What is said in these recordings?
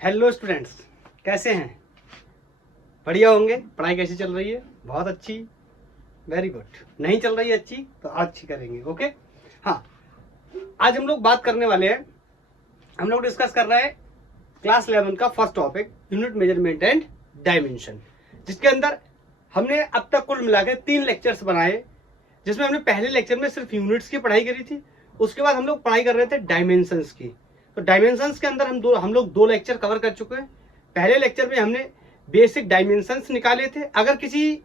Hello students, कैसे हैं? बढ़िया होंगे। पढ़ाई कैसी चल रही है? बहुत अच्छी, वेरी गुड। नहीं चल रही है अच्छी तो अच्छी करेंगे। ओके, हाँ। आज हम लोग बात करने वाले हैं, हम लोग डिस्कस कर रहे हैं क्लास 11 का first topic unit measurement and dimension, जिसके अंदर हमने अब तक कुल मिलाकर 3 लेक्चर्स बनाए, जिसमें हमने पहले लेक्चर में सिर्फ यूनिट्स की पढ़ाई करी थी। उसके बाद हम लोग पढ़ाई कर रहे थे डायमेंशंस की। तो डायमेंशंस के अंदर हम लोग 2 लेक्चर कवर कर चुके हैं। पहले लेक्चर में हमने बेसिक डायमेंशंस निकाले थे। अगर किसी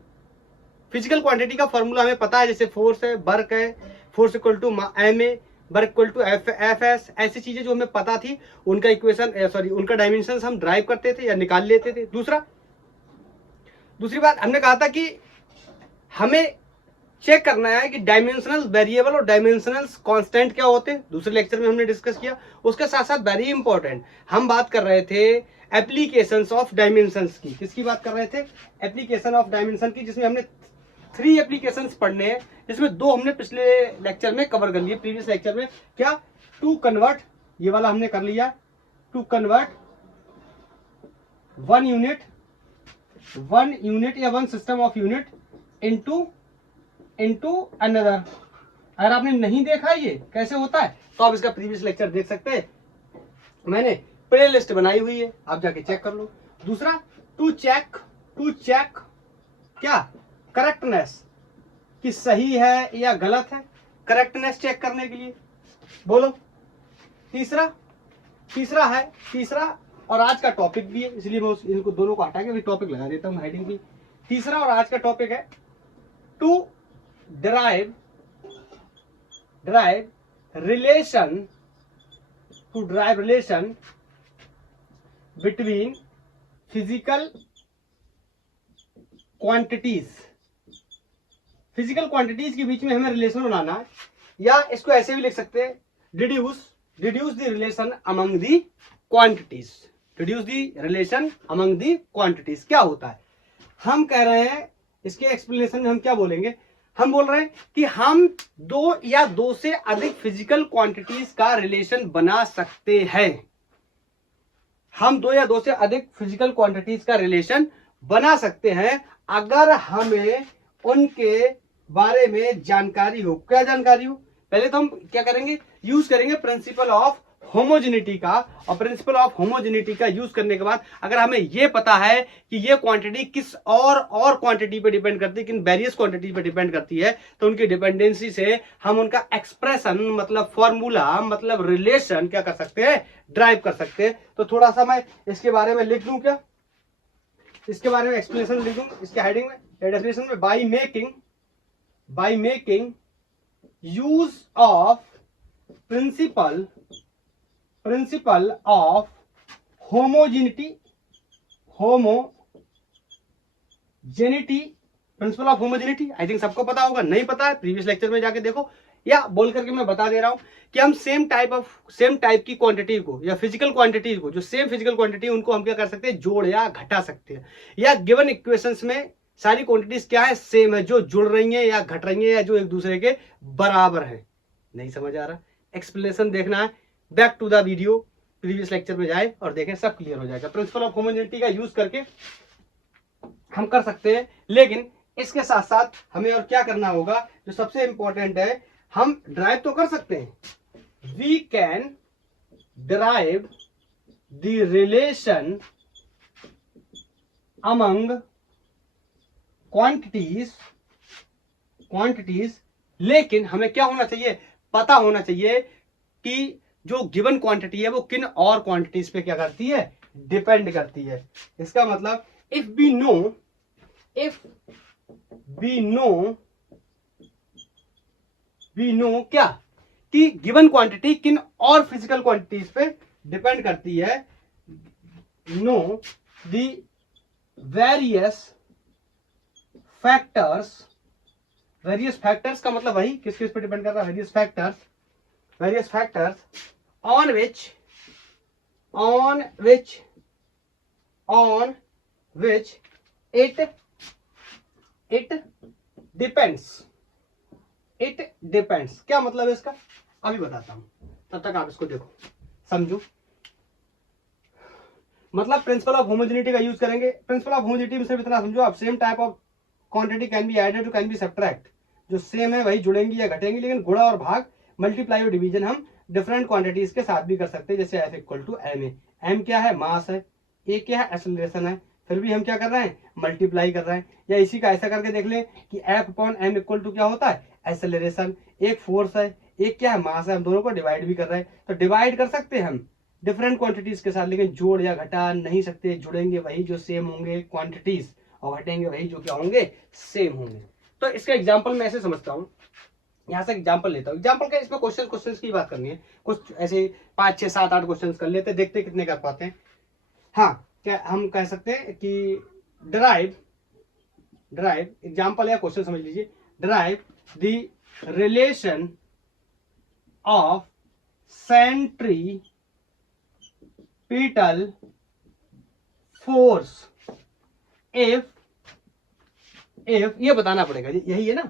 फिजिकल क्वांटिटी का फॉर्मूला हमें पता है, जैसे फोर्स है, वर्क है, force equal to ma, work equal to F S, ऐसी चीजें जो हमें पता थी, उनका इक्वेशन उनका डायमेंशंस हम ड्राइव करते थे या निकाल लेते थे। दूसरी बात हमने कहा था कि हमें चेक करना है कि डायमेंशनल वेरिएबल और डायमेंशनल कांस्टेंट क्या होते हैं। दूसरे लेक्चर में हमने डिस्कस किया। उसके साथ साथ वेरी इंपॉर्टेंट हम बात कर रहे थे एप्लीकेशंस ऑफ डायमेंशंस की। किसकी बात कर रहे थे? एप्लीकेशन ऑफ डायमेंशन की, जिसमें हमने 3 एप्लीकेशंस पढ़ने हैं, जिसमें 2 हमने पिछले लेक्चर में कवर कर लिए। प्रीवियस लेक्चर में क्या, टू कन्वर्ट, ये वाला हमने कर लिया, टू कन्वर्ट वन यूनिट या one system of unit into another. अगर आपने नहीं देखा ये कैसे होता है तो आप इसका प्रीवियस लेक्चर देख सकते हैं। मैंने प्ले लिस्ट बनाई हुई है, आप जाके चेक कर लो। दूसरा, टू चेक क्या, करेक्टनेस, कि सही है या गलत है, करेक्टनेस चेक करने के लिए। बोलो। तीसरा और आज का टॉपिक भी है, इसलिए मैं इनको दोनों को हटा के टॉपिक लगा देता हूँ हेडिंग भी। तीसरा और आज का टॉपिक है to derive relation between physical quantities के बीच में हमें रिलेशन बनाना है, या इसको ऐसे भी लिख सकते हैं, deduce the relation among the quantities. क्या होता है? हम कह रहे हैं, इसके एक्सप्लेनेशन में हम क्या बोलेंगे, हम बोल रहे हैं कि हम 2 या 2 से अधिक फिजिकल क्वांटिटीज का रिलेशन बना सकते हैं। हम 2 या 2 से अधिक फिजिकल क्वांटिटीज का रिलेशन बना सकते हैं अगर हमें उनके बारे में जानकारी हो। क्या जानकारी हो? पहले तो हम क्या करेंगे, यूज करेंगे प्रिंसिपल ऑफ होमोजेनिटी का, और प्रिंसिपल ऑफ होमोजेनिटी का यूज करने के बाद अगर हमें यह पता है कि ये क्वांटिटी किस और क्वांटिटी पे डिपेंड करती है, किन वेरियस क्वांटिटी पे डिपेंड करती है, तो उनकी डिपेंडेंसी से हम उनका एक्सप्रेशन मतलब फॉर्मूला मतलब रिलेशन क्या कर सकते हैं, ड्राइव कर सकते हैं। तो थोड़ा सा मैं इसके बारे में लिख दूं, क्या इसके बारे में एक्सप्लेनेशन लिख दूं, इसके हेडिंग में, डेफिनेशन में, by making use of principal of homogeneity principal of homogeneity. I think सबको पता होगा, नहीं पता है प्रीवियस लेक्चर में जाके देखो, या बोल करके मैं बता दे रहा हूं कि हम सेम टाइप की क्वांटिटी को या फिजिकल क्वांटिटी को, जो सेम फिजिकल क्वांटिटी उनको हम क्या कर सकते हैं, जोड़ या घटा सकते हैं। या गिवन इक्वेशंस में सारी क्वांटिटीज क्या है, सेम है, जो जुड़ रही है या घट रही है या जो एक दूसरे के बराबर है। नहीं समझ आ रहा? एक्सप्लेनेशन देखना है, back to the video, previous lecture में जाए और देखें, सब क्लियर हो जाएगा। प्रिंसिपल ऑफ होमोजेनिटी का यूज करके हम कर सकते हैं, लेकिन इसके साथ साथ हमें और क्या करना होगा, जो सबसे इंपॉर्टेंट है, हम ड्राइव तो कर सकते हैं, we can derive the relation among quantities, लेकिन हमें क्या होना चाहिए, पता होना चाहिए कि जो गिवन क्वांटिटी है वो किन और क्वांटिटीज पे क्या करती है, डिपेंड करती है। इसका मतलब इफ वी नो क्या, कि गिवन क्वांटिटी किन और फिजिकल क्वांटिटीज पे डिपेंड करती है, नो द वेरियस फैक्टर्स का मतलब वही, किस किस पे डिपेंड कर रहा है, various factors on which it depends। क्या मतलब है इसका, अभी बताता हूं, तब तक आप इसको देखो, समझो। मतलब प्रिंसिपल ऑफ होमोजेनिटी का यूज करेंगे। प्रिंसिपल ऑफ होमोजेनिटी में सिर्फ इतना समझो आप, same type of quantity can be added to can be subtract, जो सेम है वही जुड़ेंगी या घटेंगी, लेकिन गुणा और भाग, मल्टीप्लाई और डिवीजन हम डिफरेंट क्वांटिटीज के साथ भी कर सकते हैं, जैसे F equal to M A. M क्या है? मास है। ए क्या है? एक्सेलरेशन है। फिर भी हम क्या कर रहे हैं? मल्टीप्लाई कर रहे हैं। या इसी का ऐसा करके देख लें कि F upon M equal to क्या होता है? एक्सेलरेशन। एक फोर्स है, एक क्या है? मास है। हम दोनों को डिवाइड भी कर रहे हैं, तो डिवाइड कर सकते हैं हम डिफरेंट क्वांटिटीज के साथ, लेकिन जोड़ या घटा नहीं सकते। जुड़ेंगे वही जो सेम होंगे क्वांटिटीज, और घटेंगे वही जो क्या होंगे? सेम होंगे। तो इसका एग्जाम्पल मैं ऐसे समझता हूँ, यहाँ से एग्जाम्पल लेता हूँ। एग्जाम्पल का इसमें क्वेश्चन की बात करनी है, कुछ ऐसे 5 6 7 8 क्वेश्चन कर लेते, देखते कितने कर पाते हैं। हाँ, क्या हम कह सकते हैं कि ड्राइव एग्जाम्पल या क्वेश्चन समझ लीजिए, drive the relation of centripetal force if ये बताना पड़ेगा, यही है ना,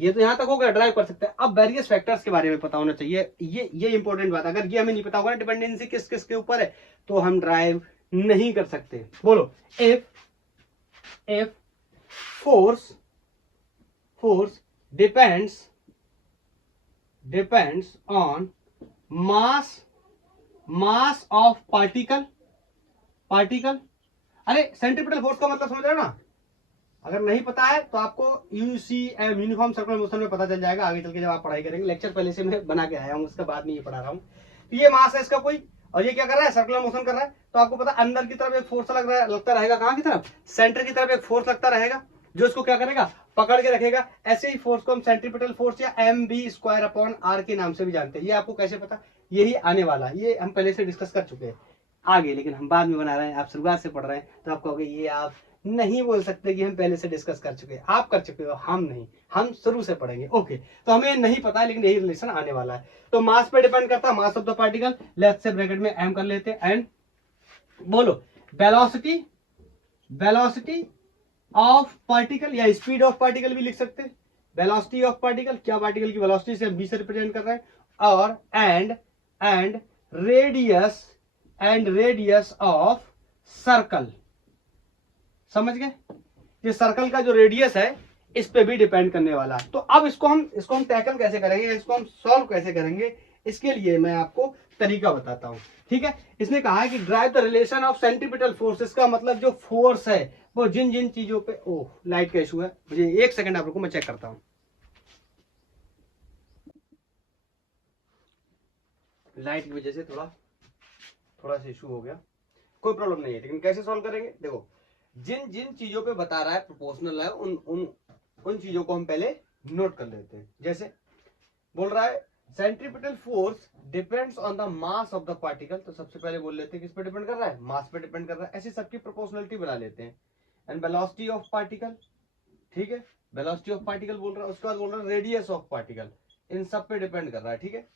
ये तो यहां तक हो गया, ड्राइव कर सकते हैं। अब वेरियस फैक्टर्स के बारे में पता होना चाहिए, ये इंपॉर्टेंट बात। अगर ये हमें नहीं पता होगा डिपेंडेंसी किस किस के ऊपर है, तो हम ड्राइव नहीं कर सकते। बोलो, if force depends on mass of particle. अरे सेंट्रीपिटल फोर्स का मतलब समझ रहे हो ना? अगर नहीं पता है तो आपको यूसीएम यूनिफॉर्म सर्कुलर मोशन में पता चल जाएगा आगे चल के, जब आप पढ़ाई करेंगे। लेक्चर पहले से मैं बना के आया हूँ, उसके बाद में ये पढ़ा रहा हूँ। तो ये मास है इसका कोई, और ये क्या कर रहा है? सर्कुलर मोशन कर रहा है। तो आपको पता अंदर की तरफ एक फोर्स लगता रहेगा, कहाँ की तरफ? सेंटर की तरफ एक फोर्स लगता रहेगा, जो इसको क्या करेगा? पकड़ के रखेगा। ऐसे ही फोर्स को हम सेंट्रीपिटल फोर्स या mv² अपॉन r के नाम से भी जानते हैं। ये आपको कैसे पता? यही आने वाला, ये हम पहले से डिस्कस कर चुके हैं आगे, लेकिन हम बाद में बना रहे हैं, आप शुरुआत से पढ़ रहे हैं, तो आप कहोगे ये आप नहीं बोल सकते कि हम पहले से डिस्कस कर चुके हैं। आप कर चुके हो, हम नहीं, हम शुरू से पढ़ेंगे। ओके, तो हमें नहीं पता है, लेकिन यही रिलेशन आने वाला है। तो मास पे डिपेंड करता है, mass of the particle, left से ब्रैकेट में m कर लेते हैं, एंड बोलो वेलोसिटी ऑफ पार्टिकल, या स्पीड ऑफ पार्टिकल भी लिख सकते हैं। वेलोसिटी ऑफ पार्टिकल, क्या पार्टिकल की वेलोसिटी से हम b से रिप्रेजेंट कर रहे हैं, और एंड रेडियस ऑफ सर्कल। समझ गए? ये सर्कल का जो रेडियस है इस पे भी डिपेंड करने वाला है। तो अब इसको हम टैकल कैसे करेंगे, इसको हम सॉल्व कैसे करेंगे, इसके लिए मैं आपको तरीका बताता हूं। ठीक है, इसने कहा है कि drive the relation of centripetal forces का मतलब जो फोर्स है वो जिन चीजों पे, ओह लाइट का इशू है, मुझे 1 सेकंड आप रुको, मैं चेक करता हूं। लाइट की वजह से थोड़ा सा इशू हो गया, कोई प्रॉब्लम नहीं है, लेकिन कैसे सॉल्व करेंगे? देखो, जिन चीजों पे बता रहा है प्रोपोर्शनल है, उन चीजों को हम पहले नोट कर लेते हैं। जैसे बोल रहा है centripetal force depends on the mass of the particle, तो सबसे पहले बोल लेते हैं किस पे डिपेंड कर रहा है? मास पे डिपेंड कर रहा है। ऐसे सबकी प्रोपोर्शनलिटी बना लेते हैं। एंड वेलोसिटी ऑफ पार्टिकल, ठीक है, वेलोसिटी ऑफ पार्टिकल बोल रहा है। उसके बाद बोल रहा है रेडियस ऑफ पार्टिकल, इन सब पे डिपेंड कर रहा है। ठीक है,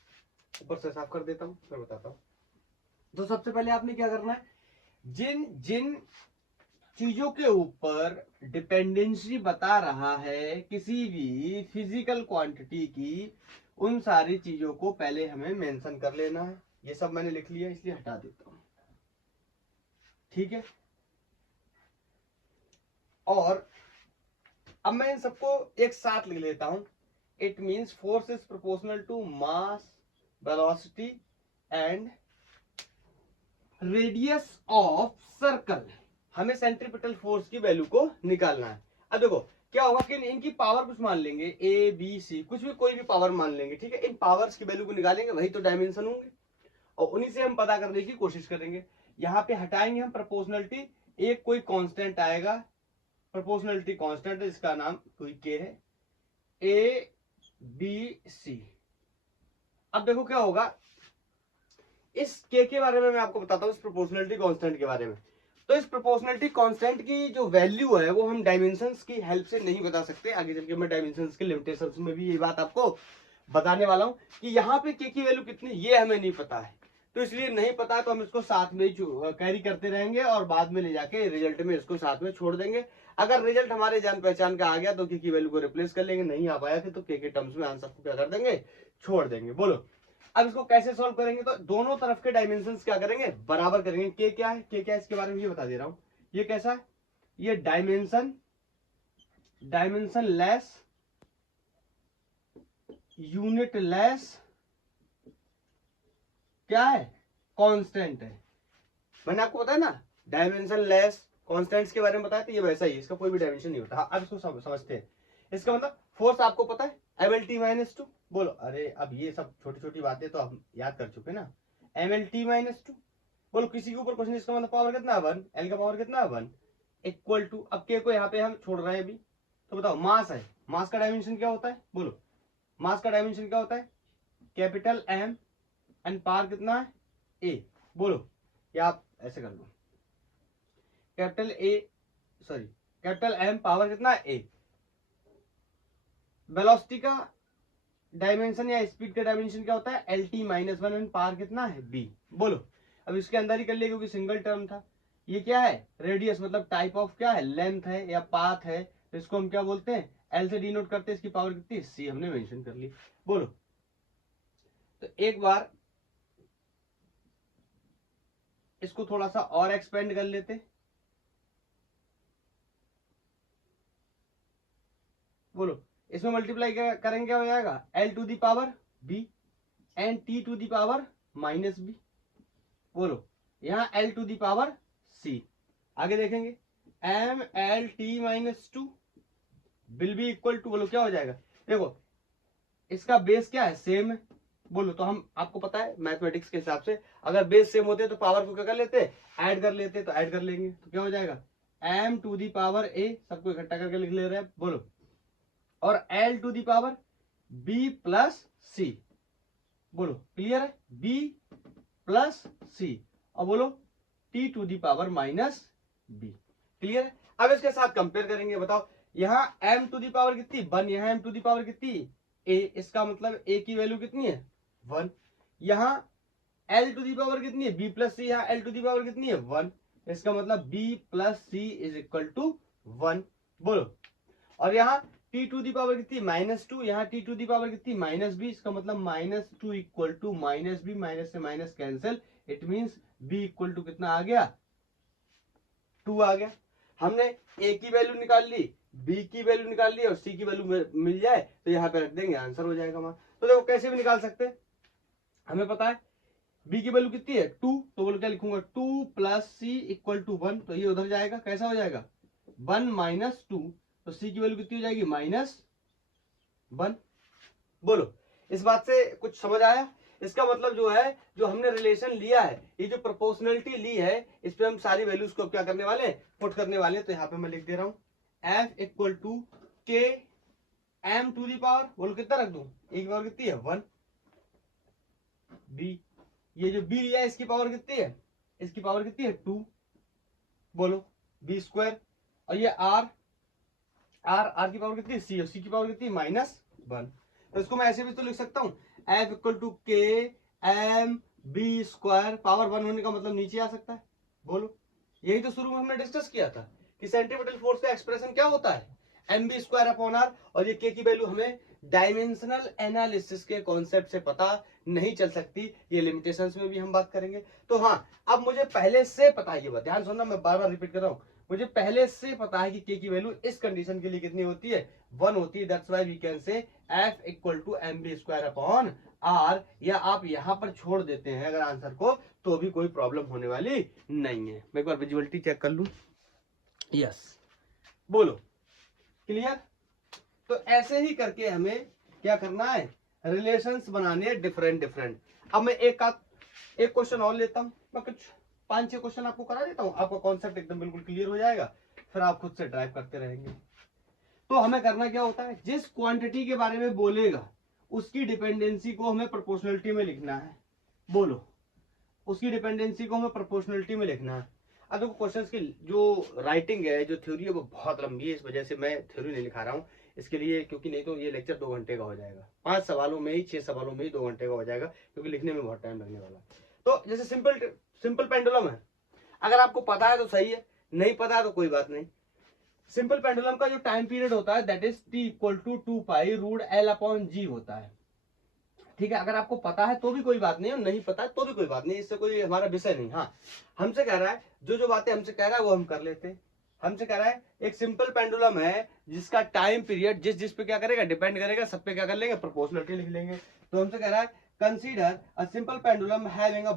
ऊपर से साफ कर देता हूँ, फिर बताता हूँ। तो सबसे पहले आपने क्या करना है, जिन चीजों के ऊपर डिपेंडेंसी बता रहा है किसी भी फिजिकल क्वांटिटी की, उन सारी चीजों को पहले हमें मेंशन कर लेना है। ये सब मैंने लिख लिया, इसलिए हटा देता हूं। ठीक है, और अब मैं इन सबको एक साथ लिख लेता हूं। It means force is proportional to mass, velocity and radius of circle. हमें सेंट्रीपिटल फोर्स की वैल्यू को निकालना है। अब देखो क्या होगा कि इनकी पावर कुछ मान लेंगे, ए बी सी, कुछ भी कोई भी पावर मान लेंगे। ठीक है, इन पावर्स की वैल्यू को निकालेंगे, वही तो डायमेंशन होंगे, और उन्हीं से हम पता करने की कोशिश करेंगे। यहाँ पे हटाएंगे हम प्रोपोर्शनलिटी, एक कोई कांस्टेंट आएगा, प्रोपोर्शनलिटी कांस्टेंट है, इसका नाम कोई के है, ए बी सी। अब देखो क्या होगा, इस के बारे में मैं आपको बताता हूँ, इस प्रोपोर्शनलिटी कांस्टेंट के बारे में। तो इस प्रोपोर्शनलिटी कांस्टेंट की जो वैल्यू है वो हम डायमेंशंस की हेल्प से नहीं बता सकते। आगे चल के मैं डायमेंशंस के लिमिटेशंस में भी ये बात आपको बताने वाला हूं कि यहाँ पे के की वैल्यू कितनी, ये हमें नहीं पता है। तो इसलिए नहीं पता, तो हम इसको साथ में कैरी करते रहेंगे, और बाद में ले जाके रिजल्ट में इसको साथ में छोड़ देंगे। अगर रिजल्ट हमारे जान पहचान का आ गया तो के की वैल्यू को रिप्लेस कर लेंगे, नहीं आ पाया तो के टर्म्स में आंसर को क्या कर देंगे, छोड़ देंगे। बोलो, अब इसको कैसे सॉल्व करेंगे, तो दोनों तरफ के डायमेंशंस क्या करेंगे, बराबर करेंगे। के क्या है, के क्या है इसके बारे में ये बता दे रहा हूं। ये कैसा है, ये डायमेंशन लेस यूनिट लेस क्या है, कांस्टेंट है। मैंने आपको बताया ना डायमेंशन लेस कांस्टेंट्स के बारे में बताया था, ये वैसा ही, इसका कोई भी डायमेंशन नहीं होता। अब इसको समझते हैं। इसका मतलब फोर्स आपको पता है MLT-2, बोलो। अरे अब ये सब छोटी छोटी बातें तो हम याद कर चुके ना। MLT-2 बोलो, किसी के ऊपर क्वेश्चन, इसका मतलब पावर कितना है 1, एल का पावर कितना है 1, इक्वल टू, अब के को यहाँ पे हम छोड़ रहे हैं अभी, तो बताओ मास है, मास का डायमेंशन क्या होता है, बोलो। मास का डायमेंशन क्या होता है, कैपिटल M एंड पावर कितना है A, बोलो। या आप ऐसे कर लो, कैपिटल M पावर कितना है A। वेलोसिटी का डायमेंशन या स्पीड का डायमेंशन क्या होता है, LT-1 एंड पावर कितना है B, बोलो। अब इसके अंदर ही कर लिया क्योंकि सिंगल टर्म था। ये क्या है, रेडियस, मतलब टाइप ऑफ क्या है, लेंथ है या पाथ है, तो इसको हम क्या बोलते हैं, L से डिनोट करते हैं। इसकी पावर कितनी, C हमने मेंशन कर ली, बोलो। तो एक बार इसको थोड़ा सा और एक्सपेंड कर लेते, बोलो। इसमें मल्टीप्लाई करेंगे क्या हो जाएगा, L to the power B and T to the power -B, बोलो। यहाँ L to the power C। आगे देखेंगे MLT-2 will be equal to, बोलो क्या हो जाएगा। देखो इसका बेस क्या है, सेम है, बोलो। तो हम, आपको पता है मैथमेटिक्स के हिसाब से अगर बेस सेम होते तो पावर को क्या कर लेते, ऐड कर लेते, तो ऐड कर लेंगे। तो क्या हो जाएगा, M to the power A, सबको इकट्ठा करके लिख ले रहे हैं, बोलो। और L to the power B plus C, बोलो। क्लियर है, B प्लस C, और बोलो T to the power -B। Clear है। अब इसके साथ कंपेयर करेंगे, बताओ। यहाँ M टू दी पावर कितनी 1, यहाँ M टू दी पावर कितनी A, इसका मतलब A की वैल्यू कितनी है 1। यहाँ L टू दी पावर कितनी है B प्लस C, यहाँ L टू दी पावर कितनी है 1, इसका मतलब B plus C is equal to 1, बोलो। और यहाँ T टू दी पावर कितनी -2, यहाँ T टू दी पावर कितनी -B, इसका मतलब -2 इक्वल टू -B, माइनस से minus cancel, it means B equal to कितना आ गया, 2 आ गया। हमने A की वैल्यू निकाल ली, B की वैल्यू निकाल ली, और C की वैल्यू मिल जाए तो यहाँ पे रख देंगे, आंसर हो जाएगा हमारा। तो देखो कैसे भी निकाल सकते हैं, हमें पता है B की वैल्यू कितनी है 2, तो बोलो क्या लिखूंगा, 2 प्लस C इक्वल टू 1, तो ये उधर जाएगा, कैसा हो जाएगा 1 माइनस 2, तो C की वैल्यू कितनी हो जाएगी -1, बोलो। इस बात से कुछ समझ आया। इसका मतलब जो है, जो हमने रिलेशन लिया है, ये जो प्रोपोर्शनलिटी ली है, इस पे हम सारी वैल्यूज को क्या करने वाले हैं, पुट करने वाले हैं। तो यहाँ पे मैं लिख दे रहा हूं F इक्वल टू के M टू दी पावर, बोलो कितना रख दूं, A की पावर कितनी है 1, B, ये जो B लिया है इसकी पावर कितनी है, इसकी पावर कितनी है 2, बोलो B स्क्वायर। और ये R की पावर कितनी है C, और C की पावर कितनी है -1। तो इसको मैं ऐसे भी तो लिख सकता हूं F इक्वल टू के M B स्क्वायर, पावर 1 होने का मतलब नीचे आ सकता है, बोलो। यही तो शुरू में हमने डिस्कस किया था कि सेंट्रीपिटल फोर्स का एक्सप्रेशन क्या होता है, MB स्क्वायर अपॉन R, और ये K की वैल्यू हमें डायमेंशनल एनालिसिस के कॉन्सेप्ट से पता नहीं चल सकती, ये लिमिटेशंस में भी हम बात करेंगे। तो हाँ, अब मुझे पहले से पता है, ये ध्यान सुनना, मैं बार बार रिपीट कर रहा हूं, मुझे पहले से पता है कि K की वैल्यू इस कंडीशन के लिए कितनी होती है, 1 होती है। That's why we can say F equal to MB square upon R, या आप यहां पर छोड़ देते हैं अगर आंसर को, तो भी कोई प्रॉब्लम होने वाली नहीं है। मैं एक बार विजुअलिटी चेक कर लूं, यस, बोलो। क्लियर। तो ऐसे ही करके हमें क्या करना है, रिलेशंस बनाने हैं डिफरेंट। अब मैं एक क्वेश्चन और लेता हूं, मैं कुछ 5-6 क्वेश्चन आपको करा देता हूं, आपका कॉन्सेप्ट एकदम बिल्कुल क्लियर हो जाएगा, फिर आप खुद से ड्राइव करते रहेंगे। तो हमें करना क्या होता है, जिस क्वांटिटी के बारे में बोलेगा उसकी डिपेंडेंसी को हमें प्रोपोर्शनलिटी में लिखना है, बोलो। उसकी डिपेंडेंसी को हमें प्रोपोर्शनलिटी में लिखना है। अब देखो क्वेश्चंस की जो राइटिंग है, जो थ्योरी है, वो बहुत लंबी है, इस वजह से मैं थ्योरी नहीं लिखा रहा हूँ इसके लिए, क्योंकि नहीं तो ये लेक्चर 2 घंटे का हो जाएगा, 5 सवालों में ही 6 सवालों में ही 2 घंटे का हो जाएगा, क्योंकि लिखने में बहुत टाइम लगने वाला। तो जैसे सिंपल पेंडुलम है, अगर आपको पता है तो सही है, नहीं पता है तो कोई बात नहीं। सिंपल पेंडुलम का जो टाइम पीरियड होता है that is T equal to 2 pi root L upon G होता है। ठीक है, अगर आपको पता है तो भी कोई बात नहीं है, नहीं पता है तो भी कोई बात नहीं, इससे कोई हमारा विषय नहीं। हाँ, हमसे कह रहा है जो जो बातें हमसे कह रहा है वो हम कर लेते हैं। हमसे कह रहा है एक सिंपल पेंडुलम है जिसका टाइम पीरियड जिस जिस पे क्या करेगा डिपेंड करेगा, सब पे क्या कर लेंगे प्रोपोर्शनलिटी लिख लेंगे। तो हमसे कह रहा है consider a simple pendulum having a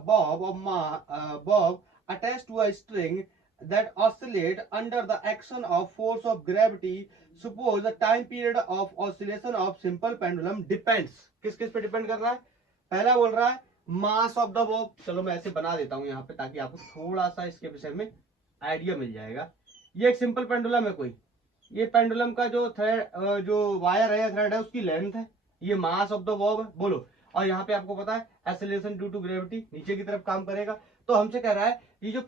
bob attached to a string that oscillate under the action of force of gravity. Suppose the time period of oscillation of simple pendulum depends, किस किस पे डिपेंड कर रहा है? पहला बोल रहा है मास ऑफ द बॉब। चलो मैं ऐसे बना देता हूं यहाँ पे ताकि आपको थोड़ा सा इसके विषय में आइडिया मिल जाएगा। ये एक सिंपल पेंडुलम है कोई, ये पेंडुलम का जो थ्रेड जो वायर है या थ्रेड है उसकी लेंथ है, ये मास ऑफ द बॉब है, बोलो। और यहाँ पे आपको पता है एक्सेलरेशन ड्यू टू ग्रेविटी नीचे की तरफ काम करेगा। तो हमसे कह रहा है ये जो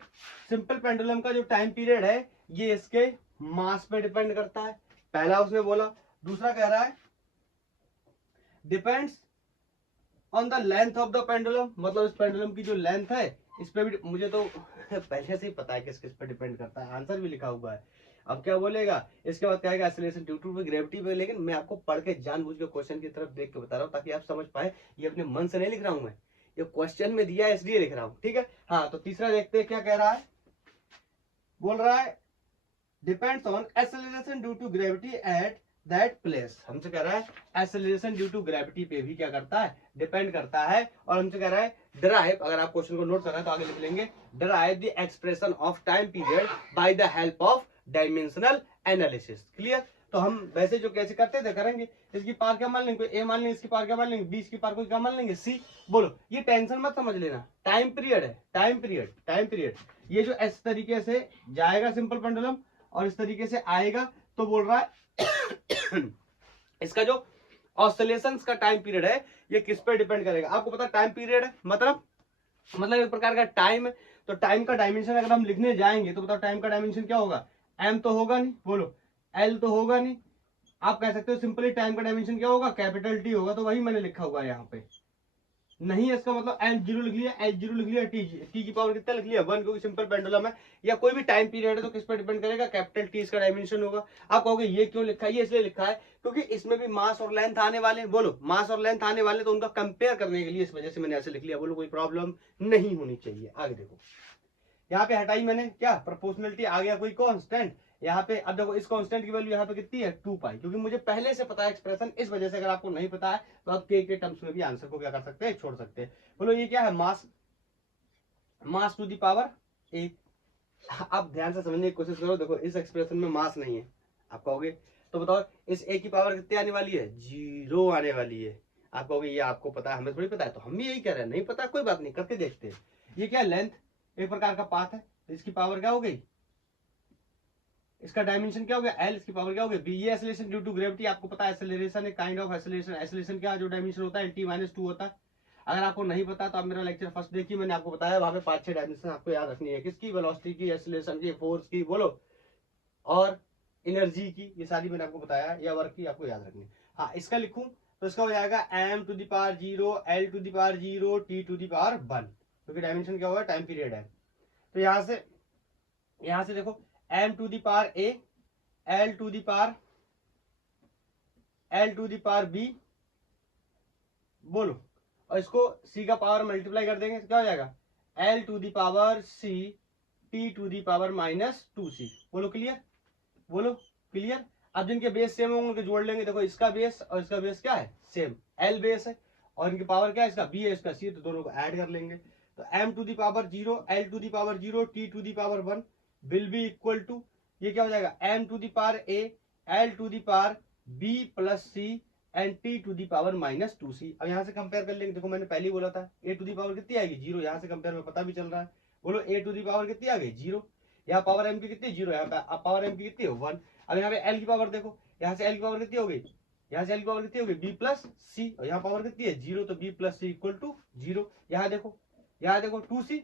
सिंपल पेंडुलम का जो टाइम पीरियड है ये इसके मास पे डिपेंड करता है, पहला उसने बोला। दूसरा कह रहा है depends on the length of the pendulum, मतलब इस पेंडुलम की जो लेंथ है इस पे भी मुझे तो पहले से ही पता है किस किस पे डिपेंड करता है, आंसर भी लिखा हुआ है। अब क्या बोलेगा इसके बाद क्या आएगा एक्सेलरेशन ड्यू टू ग्रेविटी पे, लेकिन मैं आपको पढ़ के जानबूझ के क्वेश्चन की तरफ देख के बता रहा हूँ ताकि आप समझ पाए, ये अपने मन से नहीं लिख रहा हूं मैं, ये क्वेश्चन में दिया है इसलिए लिख रहा हूं, ठीक है। हाँ, तो तीसरा देखते हैं क्या कह रहा है, बोल रहा है depends on acceleration due to gravity at that place. हमसे कह रहा है एक्सेलरेशन ड्यू टू ग्रेविटी पे भी क्या करता है डिपेंड करता है। और हमसे कह रहा है डिराइव, अगर आप क्वेश्चन को नोट कर रहे हैं तो आगे लिख लेंगे, derive the expression of time period by the help of dimensional analysis. Clear? तो हम वैसे जो कैसे करते थे करेंगे, इसकी पार क्या मान लेंगे, ए मान लेंगे, इसकी पार क्या मान लेंगे, बी, इसकी पार को क्या मान लेंगे, सी। बोलो, ये टेंशन मत समझ लेना, टाइम पीरियड है, टाइम पीरियड, टाइम पीरियड। ये जो इस तरीके से जाएगा सिंपल पेंडुलम और इस तरीके से आएगा, तो बोल रहा है इसका जो ऑसिलेशंस का टाइम पीरियड है ये किस पे डिपेंड करेगा। आपको पता टाइम पीरियड है मतलब एक प्रकार का टाइम है, तो टाइम का डायमेंशन अगर हम लिखने जाएंगे तो बताओ टाइम का डायमेंशन क्या होगा, एम तो होगा नहीं, बोलो एल तो होगा नहीं, आप कह सकते हो सिंपली टाइम का डायमेंशन क्या होगा, कैपिटल टी होगा, तो वही मैंने लिखा हुआ है यहाँ पे। नहीं है इसका मतलब एम जीरो लिख लिया, एच जीरो लिख लिया, टी की पावर कितना लिख लिया 1, क्योंकि सिंपल पेंडुलम है। या कोई भी टाइम पीरियड है तो किस पर डिपेंड करेगा, कैपिटल टी इसका डायमेंशन होगा। आप कहोगे ये क्यों लिखा है, ये इसलिए लिखा है क्योंकि इसमें भी मास और लेंथ आने वाले, बोलो मास और लेंथ आने वाले, तो उनका कंपेयर करने के लिए इस वजह से मैंने ऐसे लिख लिया। बोलो कोई प्रॉब्लम नहीं होनी चाहिए। आगे देखो, यहाँ पे हटाई मैंने क्या, प्रोपोर्शनलिटी आ गया कोई कांस्टेंट यहाँ पे। अब देखो इस कांस्टेंट की वैल्यू यहाँ पे कितनी है 2 पाई, क्योंकि मुझे पहले से पता है एक्सप्रेशन, इस वजह से अगर आपको नहीं पता है तो आप के टर्म्स में भी आंसर को क्या कर सकते हैं, छोड़ सकते हैं। बोलो ये क्या है, मास, मास टू दी पावर ए। अब ध्यान से समझने की कोशिश करो, देखो इस एक्सप्रेशन में मास नहीं है, आप कहोगे तो बताओ इस ए की पावर कितनी आने वाली है, 0 आने वाली है। आप कहोगे ये आपको पता है, हमें थोड़ी पता है, तो हम भी यही कह रहे हैं, नहीं पता कोई बात नहीं, करके देखते हैं। ये क्या लेंथ, एक प्रकार का पाथ है, तो इसकी पावर क्या हो गई, इसका डायमेंशन क्या हो गया एल, इसकी पावर क्या हो गई बी। ये एक्सेलरेशन ड्यू टू ग्रेविटी, आपको पता है एक्सेलरेशन है काइंड ऑफ एक्सेलरेशन, एक्सेलरेशन का जो डायमेंशन होता है टी-2 होता है। अगर आपको नहीं पता तो आप मेरा लेक्चर फर्स्ट देखिए, मैंने आपको बताया वहां पे 5-6 डायमेंशन आपको याद रखनी है, किसकी, वेलोसिटी की, एक्सेलरेशन की, फोर्स की, बोलो और एनर्जी की, ये सारी मैंने आपको बताया, या वर्क की आपको याद रखनी है। हाँ, इसका लिखूं तो इसका हो जाएगा m to the power 0, l to the power 0, t to the power 1, क्योंकि डायमेंशन क्या होगा, टाइम पीरियड है। तो यहां से देखो m to the power a, l to the power b, बोलो, और इसको c का पावर मल्टीप्लाई कर देंगे तो क्या हो जाएगा l to the power c, t to the power -2c। बोलो क्लियर, बोलो क्लियर। अब जिनके बेस सेम होंगे उनके जोड़ लेंगे, देखो इसका बेस और इसका बेस क्या है सेम, l बेस है, और इनकी पावर क्या है, इसका b है इसका c है, तो दोनों को ऐड कर लेंगे। तो m to the power 0, l to the power 0, t to the power 1 will be equal to, ये क्या हो जाएगा m to the power a, l to the power b plus c and t to the power -2c। अब यहाँ से compare कर लेंगे, देखो मैंने पहले ही बोला था a टू द पावर कितनी आएगी 0, यहाँ से कंपेयर में पता भी चल रहा है। बोलो a टू द पावर कितनी आ गई 0, यहाँ पावर m की कितनी 0, यहाँ पे पावर m की कितनी है 1। अब यहाँ पे l की पावर देखो, यहाँ से l की पावर कितनी हो गई, यहाँ से l की पावर कितनी हो गई b प्लस c, और यहाँ पावर कितनी है 0, तो b plus c equal to 0। यहाँ देखो 2c,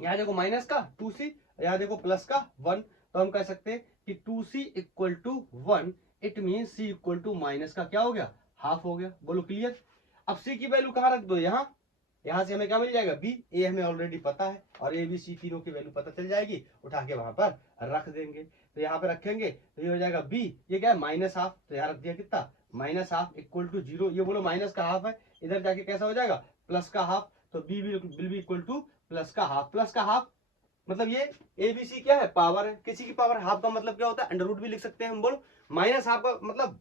यहाँ देखो माइनस का 2c, यहाँ देखो प्लस का 1, तो हम कह सकते हैं कि 2c equal to 1, it mean c equal to minus का क्या हो गया, हाफ हो गया। बोलो क्लियर। अब c की वैल्यू कहाँ रख दो, यहाँ से हमें क्या मिल जाएगा b, a हमें ऑलरेडी पता है, और a b c तीनों की वैल्यू पता चल जाएगी, उठा के वहां पर रख देंगे। तो यहाँ पे रखेंगे तो ये हो जाएगा b, ये क्या है -1/2, तो यहाँ रख दिया कितना -1/2 इक्वल टू 0। ये बोलो माइनस का हाफ है, इधर जाके कैसा हो जाएगा, प्लस का हाफ, तो B will be equal to plus का हाफ। प्लस का हाफ मतलब ये एबीसी क्या है, पावर है, किसी की पावर। हाफ का मतलब क्या होता है, अंडर रूट भी लिख सकते हैं हम। बोलो माइनस हाफ का मतलब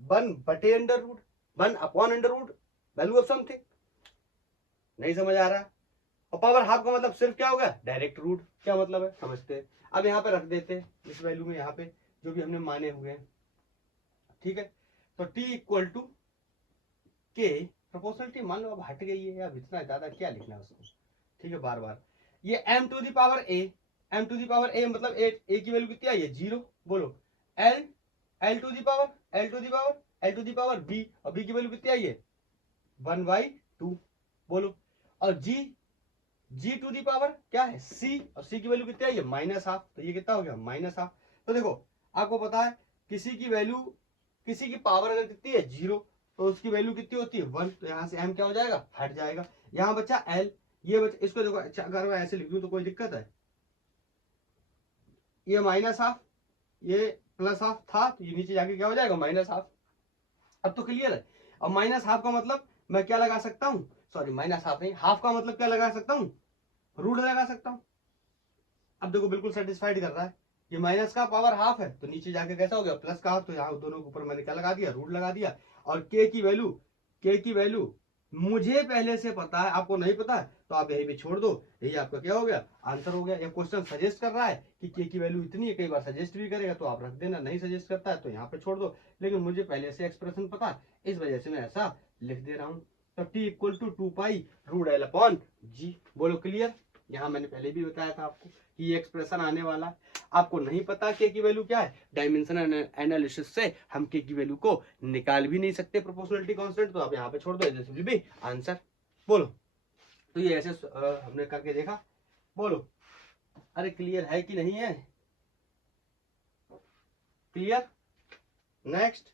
1/√, 1/√, वैल्यू ऑफ समथिंग। नहीं समझ आ रहा। और पावर हाफ का मतलब सिर्फ क्या होगा, डायरेक्ट रूट। क्या मतलब है समझते हैं। अब यहाँ पे रख देते हैं इस वैल्यू में, यहाँ पे जो भी हमने माने हुए हैं, ठीक है। तो t इक्वल टू के, प्रोपोर्शनलिटी मान लो अब हट गई है, अब इतना ज्यादा क्या लिखना है उसको, ठीक है। बार बार ये m to the power a, m to the power a मतलब a की वैल्यू कितनी आई है, 0। बोलो l to the power, l to the power, l to the power b, और b की वैल्यू कितनी आई है, 1/2। बोलो और g टू दी पावर क्या है, c, और c की वैल्यू कितनी आई है, -½ तो ये कितना हो गया, -½ तो देखो आपको पता है किसी की वैल्यू, किसी की पावर अगर कितनी है 0 तो उसकी वैल्यू कितनी होती है 1, तो यहाँ से m क्या हो जाएगा, हट जाएगा। यहाँ बच्चा l, ये बच्चा, इसको देखो अच्छा अगर मैं ऐसे लिख दूं तो कोई दिक्कत है, ये -½ ये +½ था, तो ये नीचे जाके क्या हो जाएगा, -½ अब तो क्लियर है। अब -½ का मतलब मैं क्या लगा सकता हूँ, सॉरी -½ नहीं, हाफ का मतलब क्या लगा सकता हूँ, रूट लगा सकता हूँ। अब देखो बिल्कुल सेटिस्फाइड कर रहा है, ये माइनस का पावर हाफ है तो नीचे जाके कैसा हो गया, प्लस का हाफ, तो यहाँ दोनों के ऊपर मैंने क्या लगा दिया, रूट लगा दिया। और के की वैल्यू मुझे पहले से पता है, आपको नहीं पता है तो आप यहीं पे छोड़ दो, यही आपका क्या हो गया, आंसर हो गया। ये क्वेश्चन सजेस्ट कर रहा है कि के की वैल्यू इतनी है, कई बार सजेस्ट भी करेगा तो आप रख देना, नहीं सजेस्ट करता है तो यहाँ पे छोड़ दो, लेकिन मुझे पहले से एक्सप्रेशन पता है इस वजह से मैं ऐसा लिख दे रहा हूँ। तो टी इक्वल टू 2π√L/g। बोलो क्लियर। यहाँ मैंने पहले भी बताया था आपको कि ये एक्सप्रेशन आने वाला। आपको नहीं पता के की वैल्यू क्या है, डायमेंशन एनालिसिस से हम के की वैल्यू को निकाल भी नहीं सकते प्रोपोर्शनलिटी कांस्टेंट, तो आप यहाँ पे छोड़ दो, दिस विल बी आंसर। बोलो तो ये ऐसे हमने करके देखा। बोलो अरे क्लियर है कि नहीं है, क्लियर। नेक्स्ट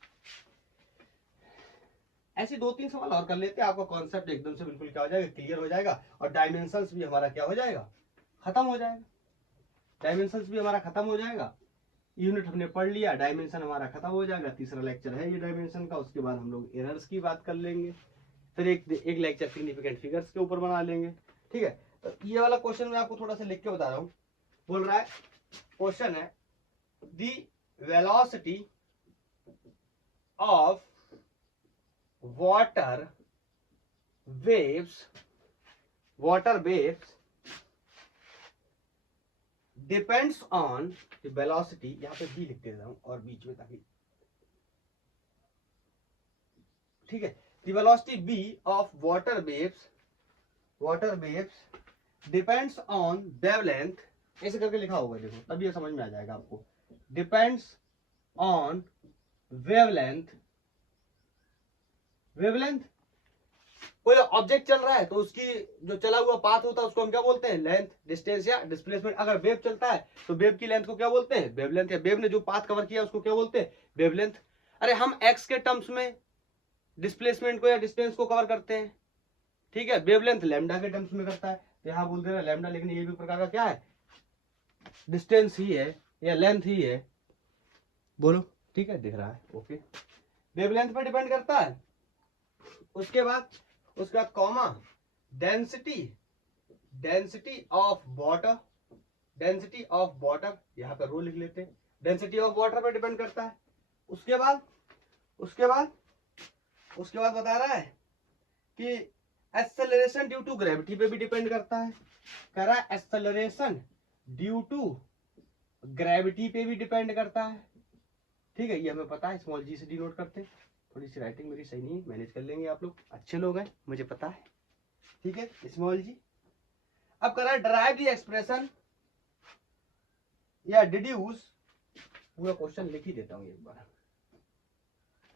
ऐसे 2-3 सवाल और कर लेते हैं, आपका कॉन्सेप्ट एकदम से बिल्कुल क्या हो जाएगा, क्लियर हो जाएगा, और डायमेंशंस भी हमारा क्या हो जाएगा, खत्म हो जाएगा। डायमेंशंस भी हमारा खत्म हो जाएगा, यूनिट हमने पढ़ लिया, डायमेंशन हमारा खत्म हो जाएगा। तीसरा लेक्चर है ये डायमेंशन का, उसके बाद हम लोग एरर्स की बात कर लेंगे, फिर एक लेक्चर सिग्निफिकेंट फिगर्स के ऊपर बना लेंगे, ठीक है। तो ये वाला क्वेश्चन मैं आपको थोड़ा सा लिख के बता रहा हूँ। बोल रहा है, क्वेश्चन है the velocity of water waves depends on the velocity, यहाँ पे भी लिख देता हूं और बीच में ताकि, ठीक है। The velocity b of water waves depends on wavelength, ऐसे करके लिखा होगा देखो, तब ये समझ में आ जाएगा आपको। डिपेंड्स ऑन वेवलेंथ कोई ऑब्जेक्ट चल रहा है तो उसकी जो चला हुआ पाथ होता है उसको हम क्या बोलते हैं, लेंथ, डिस्टेंस या डिस्प्लेसमेंट। अगर वेव चलता है तो वेव की लेंथ को क्या बोलते हैं, वेवलेंथ, या वेव ने जो पाथ कवर किया उसको क्या बोलते हैं, वेवलेंथ। अरे हम एक्स के टर्म्स में डिस्प्लेसमेंट को या डिस्टेंस को कवर करते हैं, ठीक है। वेवलेंथ लैम्डा के टर्म्स में करता है, तो यहाँ बोल दे रहा है लैम्डा, लेकिन ये भी प्रकार का क्या है, डिस्टेंस ही है या लेंथ ही है। बोलो ठीक है, दिख रहा है, ओके। वेवलेंथ पर डिपेंड करता है। उसके बाद कॉमा डेंसिटी ऑफ वाटर, यहाँ पर रो लिख लेते हैं, डेंसिटी ऑफ वाटर पर डिपेंड करता है। उसके बाद बता रहा है कि एक्सेलरेशन ड्यू टू ग्रेविटी पे भी डिपेंड करता है, कह रहा है एक्सेलरेशन ड्यू टू ग्रेविटी पे भी डिपेंड करता है, ठीक है। ये हमें पता है, स्मॉल जी से डिनोट करते हैं। थोड़ी सी राइटिंग मेरी सही नहीं, मैनेज कर लेंगे आप लोग, अच्छे लोग हैं मुझे पता है, ठीक है, स्मॉल जी। अब कर रहा है डराइव द एक्सप्रेशन या डिड्यूस, पूरा क्वेश्चन लिख ही देता हूं एक बार।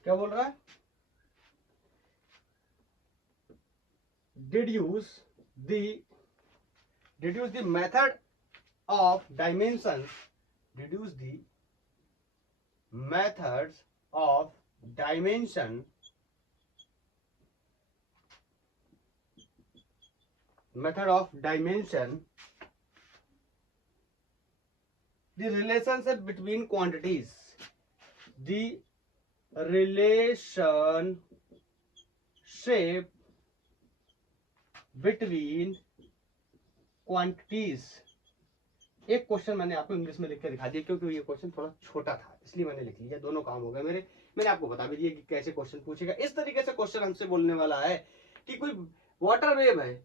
क्या बोल रहा है, deduce the method of dimension, deduce the methods of dimension, the relationship between quantities, the relationship shape between quantities. एक क्वेश्चन मैंने आपको इंग्लिश में लिख के दिखा दिया क्योंकि ये क्वेश्चन थोड़ा छोटा था, इसलिए मैंने लिख लिया। दोनों काम हो गए मेरे। मैंने आपको बता भी दिया कि कैसे क्वेश्चन पूछेगा। इस तरीके से क्वेश्चन हमसे बोलने वाला है कि कोई वाटर वेव है,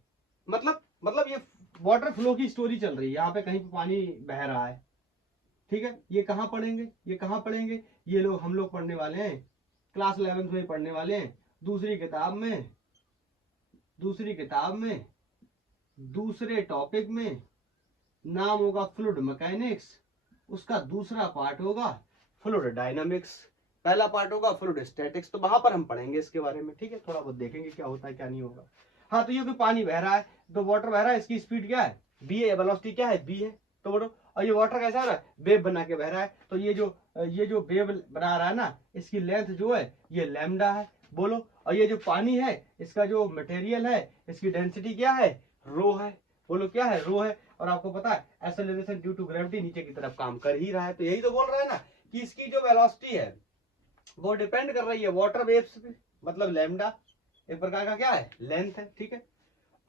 मतलब ये वाटर फ्लो की स्टोरी चल रही है। यहाँ पे कहीं पे पानी बह रहा है, ठीक है। ये कहाँ पढ़ेंगे, ये कहाँ पढ़ेंगे, ये लोग हम लोग पढ़ने वाले हैं क्लास 11th में पढ़ने वाले हैं, दूसरी किताब में, दूसरे टॉपिक में। नाम होगा फ्लूइड मैकेनिक्स, उसका दूसरा पार्ट होगा फ्लूइड डायनामिक्स, पहला पार्ट होगा फ्लूइड स्टैटिक्स। तो वहां पर हम पढ़ेंगे इसके बारे में, ठीक है। थोड़ा बहुत देखेंगे क्या होता है क्या नहीं होगा। हाँ, तो ये कोई पानी बह रहा है, तो वाटर बह रहा है, इसकी स्पीड क्या है, बी है, वेलोसिटी क्या है, बी है। तो बोलो, और ये वाटर कैसा है, वेव बना के बह रहा है। तो ये जो वेव बना रहा है ना, इसकी लेंथ जो है ये लैम्डा है। बोलो, और ये जो पानी है, इसका जो मटेरियल है, इसकी डेंसिटी क्या है, रो है। बोलो क्या है, रो है। और आपको पता है एक्सेलरेशन ड्यू टू ग्रेविटी नीचे की तरफ काम कर ही रहा है। तो यही तो बोल रहा है ना कि इसकी जो वेलोसिटी है वो डिपेंड कर रही है वाटर वेव्स पे, मतलब लैम्डा एक प्रकार का क्या है, लेंथ है, ठीक है।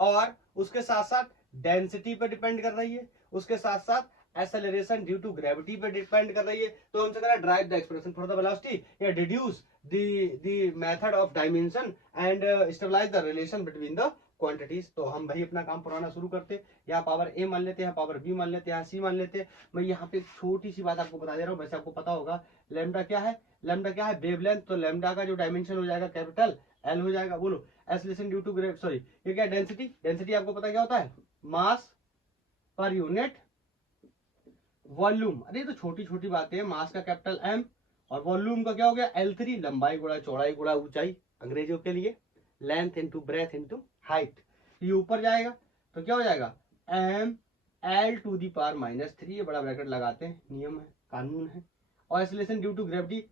और उसके साथ साथ डेंसिटी पे डिपेंड कर रही है, उसके साथ साथ एक्सेलरेशन ड्यू टू ग्रेविटी पे डिपेंड कर रही है। तो हमसे कह रहा है derive the expression for the velocity या deduce the method of dimension and establish the relation between the quantities. तो हम भाई अपना काम पुराना शुरू करते। यहाँ पावर ए मान लेते हैं, पावर बी मान लेते हैं, यहाँ सी मान लेते हैं। मैं यहाँ पे छोटी सी बात आपको बता दे रहा हूँ, वैसे आपको पता होगा। लैम्डा क्या है, लैम्डा क्या है, वेवलेंथ। तो लैम्डा का जो डायमेंशन हो जाएगा कैपिटल एल हो जाएगा। बोलो, acceleration due to gravity, sorry ये क्या, डेंसिटी। डेंसिटी आपको पता क्या होता है, मास पर यूनिट वॉल्यूम। अरे तो छोटी छोटी बातें हैं। मास का कैपिटल एम और वॉल्यूम का क्या हो गया, L3, लंबाई गुणा चौड़ाई गुणा ऊंचाई अंग्रेजों के लिए, length into breadth into height. ये ऊपर जाएगा तो क्या हो जाएगा, M L to the power -3। ये बड़ा ब्रैकेट लगाते हैं, नियम है, कानून है। और एक्सेलरेशन ड्यू टू ग्रेविटी,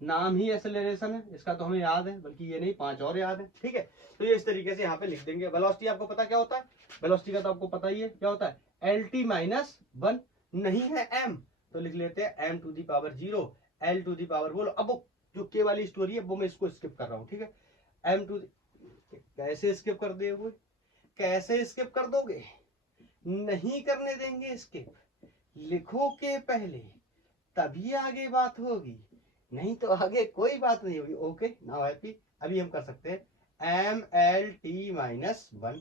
नाम ही एक्सेलरेशन है, इसका तो हमें याद है, बल्कि ये नहीं 5 और याद है, ठीक है। तो ये इस तरीके से यहाँ पे लिख देंगे। वेलोसिटी आपको पता क्या होता है, वेलोसिटी का तो आपको पता ही है क्या होता है, LT-1 नहीं है m, तो लिख लेते हैं m to the power 0 L to the power, बोलो अब वो जो के वाली स्टोरी है वो मैं इसको स्किप कर रहा हूँ, ठीक है। m टू, कैसे स्किप कर दे, कैसे स्किप कर दोगे, नहीं करने देंगे स्किप। लिखो के पहले तभी आगे बात होगी, नहीं तो आगे कोई बात नहीं होगी। Okay, now happy. अभी हम कर सकते हैं MLT-1।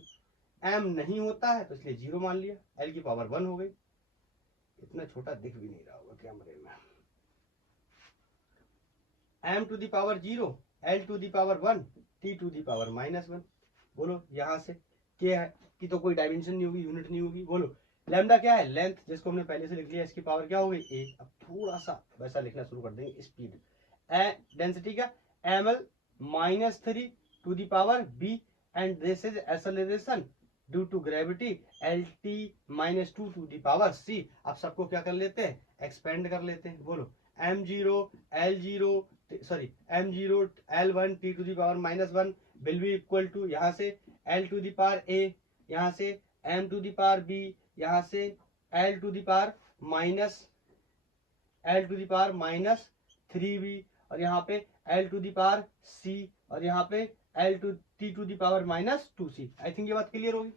m नहीं होता है तो इसलिए 0 मान लिया, l की पावर 1 हो गई। इतना छोटा दिख भी नहीं रहा होगा कैमरे में। m to the power 0, l to the power 1, t to the power -1। बोलो यहाँ से के की तो कोई डायमेंशन नहीं होगी, यूनिट नहीं होगी। बोलो लैम्डा क्या है, लेंथ, जिसको हमने पहले से लिख लिया, इसकी पावर क्या हो गई, a। अब थोड़ा सा वैसा लिखना शुरू कर देंगे, स्पीड। डेंसिटी का ml-3 to the power b and this is acceleration due to gravity LT-2 to the power c। अब सबको क्या कर लेते हैं, एक्सपेंड कर लेते हैं। बोलो m0 l0 sorry m0 l1 t to the power -1 will be equal to, यहाँ से l to the power a, यहाँ से m to the power b, यहाँ से l to the power -3b, और यहाँ पे l to the power c, और यहाँ पे l to t to the power -2c। I think ये बात क्लियर होगी,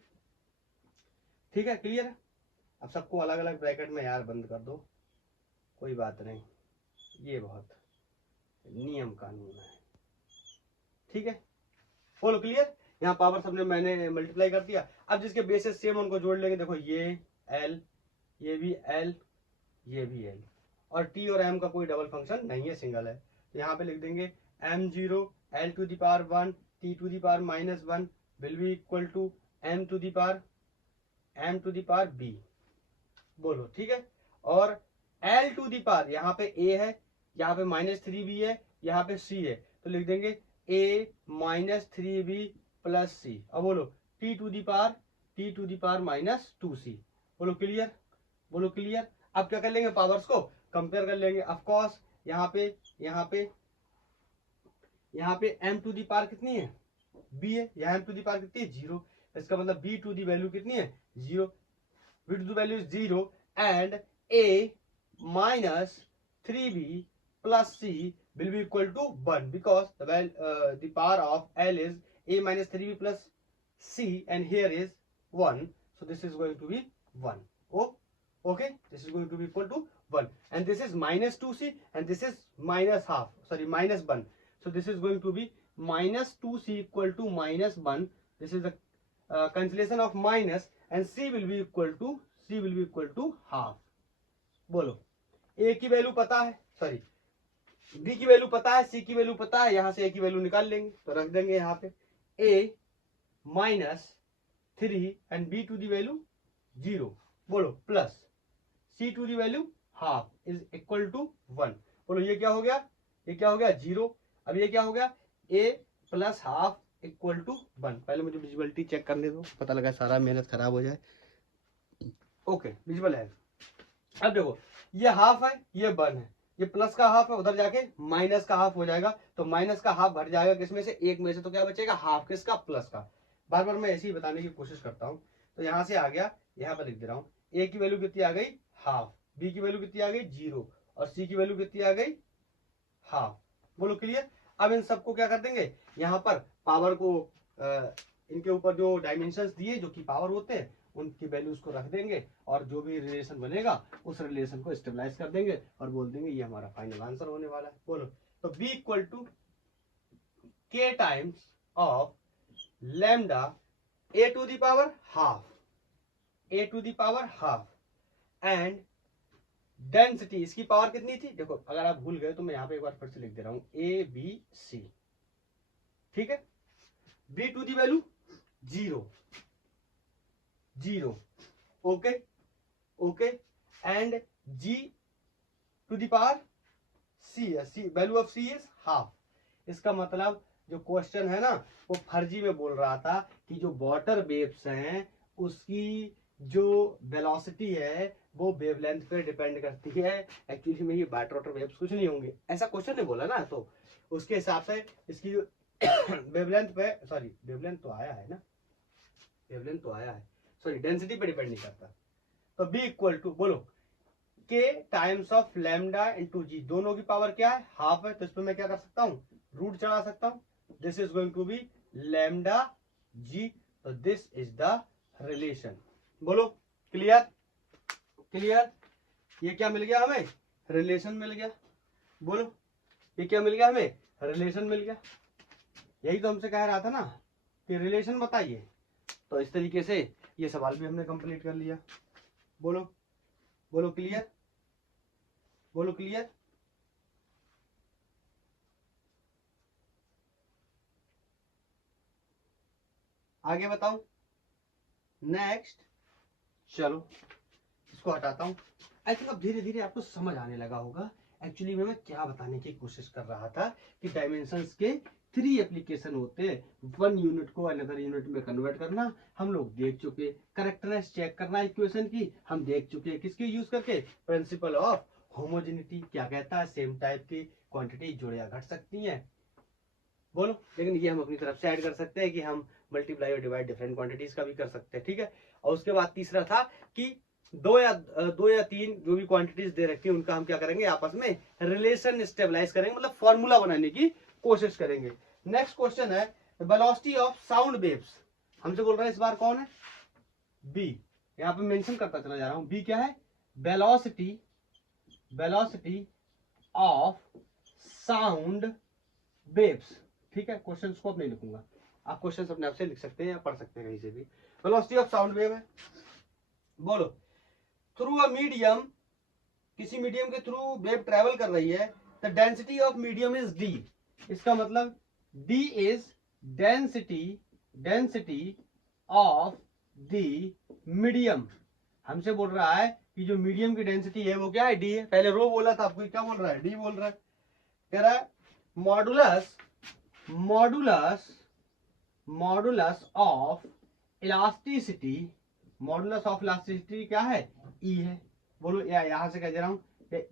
ठीक है, क्लियर है। अब सबको अलग अलग ब्रैकेट में यार बंद कर दो, कोई बात नहीं, ये बहुत नियम कानून है, ठीक है। बोलो क्लियर। यहाँ पावर सबने मैंने मल्टीप्लाई कर दिया। अब जिसके बेसिस सेम उनको जोड़ लेंगे। देखो ये L, ये भी L, ये भी L, और T और M का कोई डबल फंक्शन नहीं है, सिंगल है। तो यहाँ पे लिख देंगे m0 l to the power 1 t to the power -1 will be equal to m to the power b। बोलो ठीक है। और l टू दी पावर, यहाँ पे a है, यहाँ पे -3b है, यहाँ पे c है, तो लिख देंगे a -3b प्लस c। अब बोलो t to the power -2c। बोलो क्लियर, बोलो क्लियर। अब क्या कर लेंगे, पावर्स को कंपेयर कर लेंगे। ऑफ कोर्स यहाँ पे m टू दी पावर कितनी है, b है, यहाँ m टू दी पावर कितनी है, 0। इसका मतलब b टू दी वैल्यू कितनी है, 0। b to the value is 0 and a -3b plus c will be equal to 1 because the power of L is a minus 3b plus c, and here is 1, so this is going to be 1. Okay, this is going to be equal to 1, and this is minus 2c, and this is minus 1, so this is going to be minus 2c equal to minus 1. This is the cancellation of minus, and c will be equal to half. बोलो, a की value पता है, sorry b की value पता है, c की value पता है, यहां से a की वैल्यू निकाल लेंगे, तो रख देंगे यहाँ पे a minus 3 and b to the value 0, बोलो, plus c to the value half is equal to 1. बोलो ये क्या हो गया, 0. अब ये क्या हो गया, a plus half equal to 1. पहले मुझे विजुअलिटी चेक करने दो, पता लगा सारा मेहनत खराब हो जाए. ओके, विजुअल है. अब देखो, ये हाफ है, ये 1 है, ये प्लस का हाफ है, उधर जाके माइनस का हाफ हो जाएगा, तो माइनस का हाफ घट जाएगा किसमें से, एक में से, तो क्या बचेगा, हाफ किसका, प्लस का. बार बार मैं ऐसे ही बताने की कोशिश करता हूँ. तो यहाँ से आ गया, यहाँ पर लिख दे रहा हूँ, a की वैल्यू कितनी आ गई, हाफ, b की वैल्यू कितनी आ गई, 0, और c की वैल्यू कितनी आ गई, हाफ. बोलो क्लियर. अब इन सबको क्या कर देंगे, यहाँ पर पावर को इनके ऊपर जो डायमेंशंस दिए जो कि पावर होते हैं उनकी वैल्यूज को रख देंगे, और जो भी रिलेशन बनेगा उस रिलेशन को स्टेबलाइज कर देंगे और बोल देंगे ये हमारा फाइनल आंसर होने वाला है. बोलो, तो b equal to k times of lambda a to the power half, and density, इसकी पावर कितनी थी, देखो अगर आप भूल गए तो मैं यहाँ पे एक बार फिर से लिख दे रहा हूं, a b c, ठीक है. b to the value 0, okay, and g to the power c, value of c is half. इसका मतलब जो क्वेश्चन है ना वो फर्जी में बोल रहा था कि जो वाटर वेव्स हैं उसकी जो वेलोसिटी है वो वेवलेंथ पे डिपेंड करती है. एक्चुअली में ये वाटर वेव्स कुछ नहीं होंगे, ऐसा क्वेश्चन ने बोला ना, तो उसके हिसाब से इसकी जो वेवलेंथ पे, सॉरी वेवलेंथ तो आया है, सॉरी डेंसिटी पे डिपेंड नहीं करता. तो b इक्वल टू, बोलो, k times of lambda into g, दोनों की पावर क्या है, हाफ है, तो इस पर मैं क्या कर सकता हूँ, रूट चढ़ा सकता हूँ. This is going to be lambda g, तो दिस इज द रिलेशन. बोलो क्लियर. ये क्या मिल गया हमें, रिलेशन मिल गया. बोलो, ये क्या मिल गया हमें, रिलेशन मिल गया. यही तो हमसे कह रहा था ना कि रिलेशन बताइए, तो इस तरीके से ये सवाल भी हमने कंप्लीट कर लिया. बोलो क्लियर. आगे बताऊं, नेक्स्ट, चलो इसको हटाता हूं. आई थिंक अब धीरे धीरे आपको समझ आने लगा होगा एक्चुअली में मैं क्या बताने की कोशिश कर रहा था, कि डायमेंशंस के 3 एप्लीकेशन होते हैं. 1 यूनिट को अनदर यूनिट में कन्वर्ट करना हम लोग देख चुके, करेक्टनेस चेक करना इक्वेशन की हम देख चुके, किसके यूज करके, प्रिंसिपल ऑफ होमोजेनिटी क्या कहता है, सेम टाइप की क्वांटिटी जुड़ या घट सकती है. बोलो, लेकिन ये हम अपनी तरफ से ऐड कर सकते हैं कि हम मल्टीप्लाई और डिवाइड डिफरेंट क्वांटिटीज का भी कर सकते हैं, ठीक है. और उसके बाद तीसरा था कि 2 या 3 जो भी क्वांटिटीज दे रखी है उनका हम क्या करेंगे, आपस में रिलेशन स्टेबलाइज करेंगे, मतलब फॉर्मूला बनाने की कोशिश करेंगे. नेक्स्ट क्वेश्चन है वेलोसिटी ऑफ साउंड वेव्स. हमसे बोल रहा है इस बार कौन है, बी. यहाँ पे मेंशन करता चला जा रहा हूं, बी क्या है, वेलोसिटी ऑफ साउंड वेव्स. ठीक है, क्वेश्चन को अब नहीं लिखूंगा, आप क्वेश्चन अपने आप से लिख सकते हैं या पढ़ सकते हैं कहीं से भी. वेलोसिटी ऑफ साउंड वेव है. बोलो, थ्रू अ मीडियम, किसी मीडियम के थ्रू वेव ट्रेवल कर रही है, the density of medium is D. इसका मतलब D is density of the medium. हमसे बोल रहा है कि जो मीडियम की डेंसिटी है वो क्या है, डी है. पहले रो बोला था, आपको क्या बोल रहा है, डी बोल रहा है. कह रहा है मॉडुलस ऑफ इलास्टिसिटी क्या है, ई है. बोलो, यहां से कह दे रहा हूं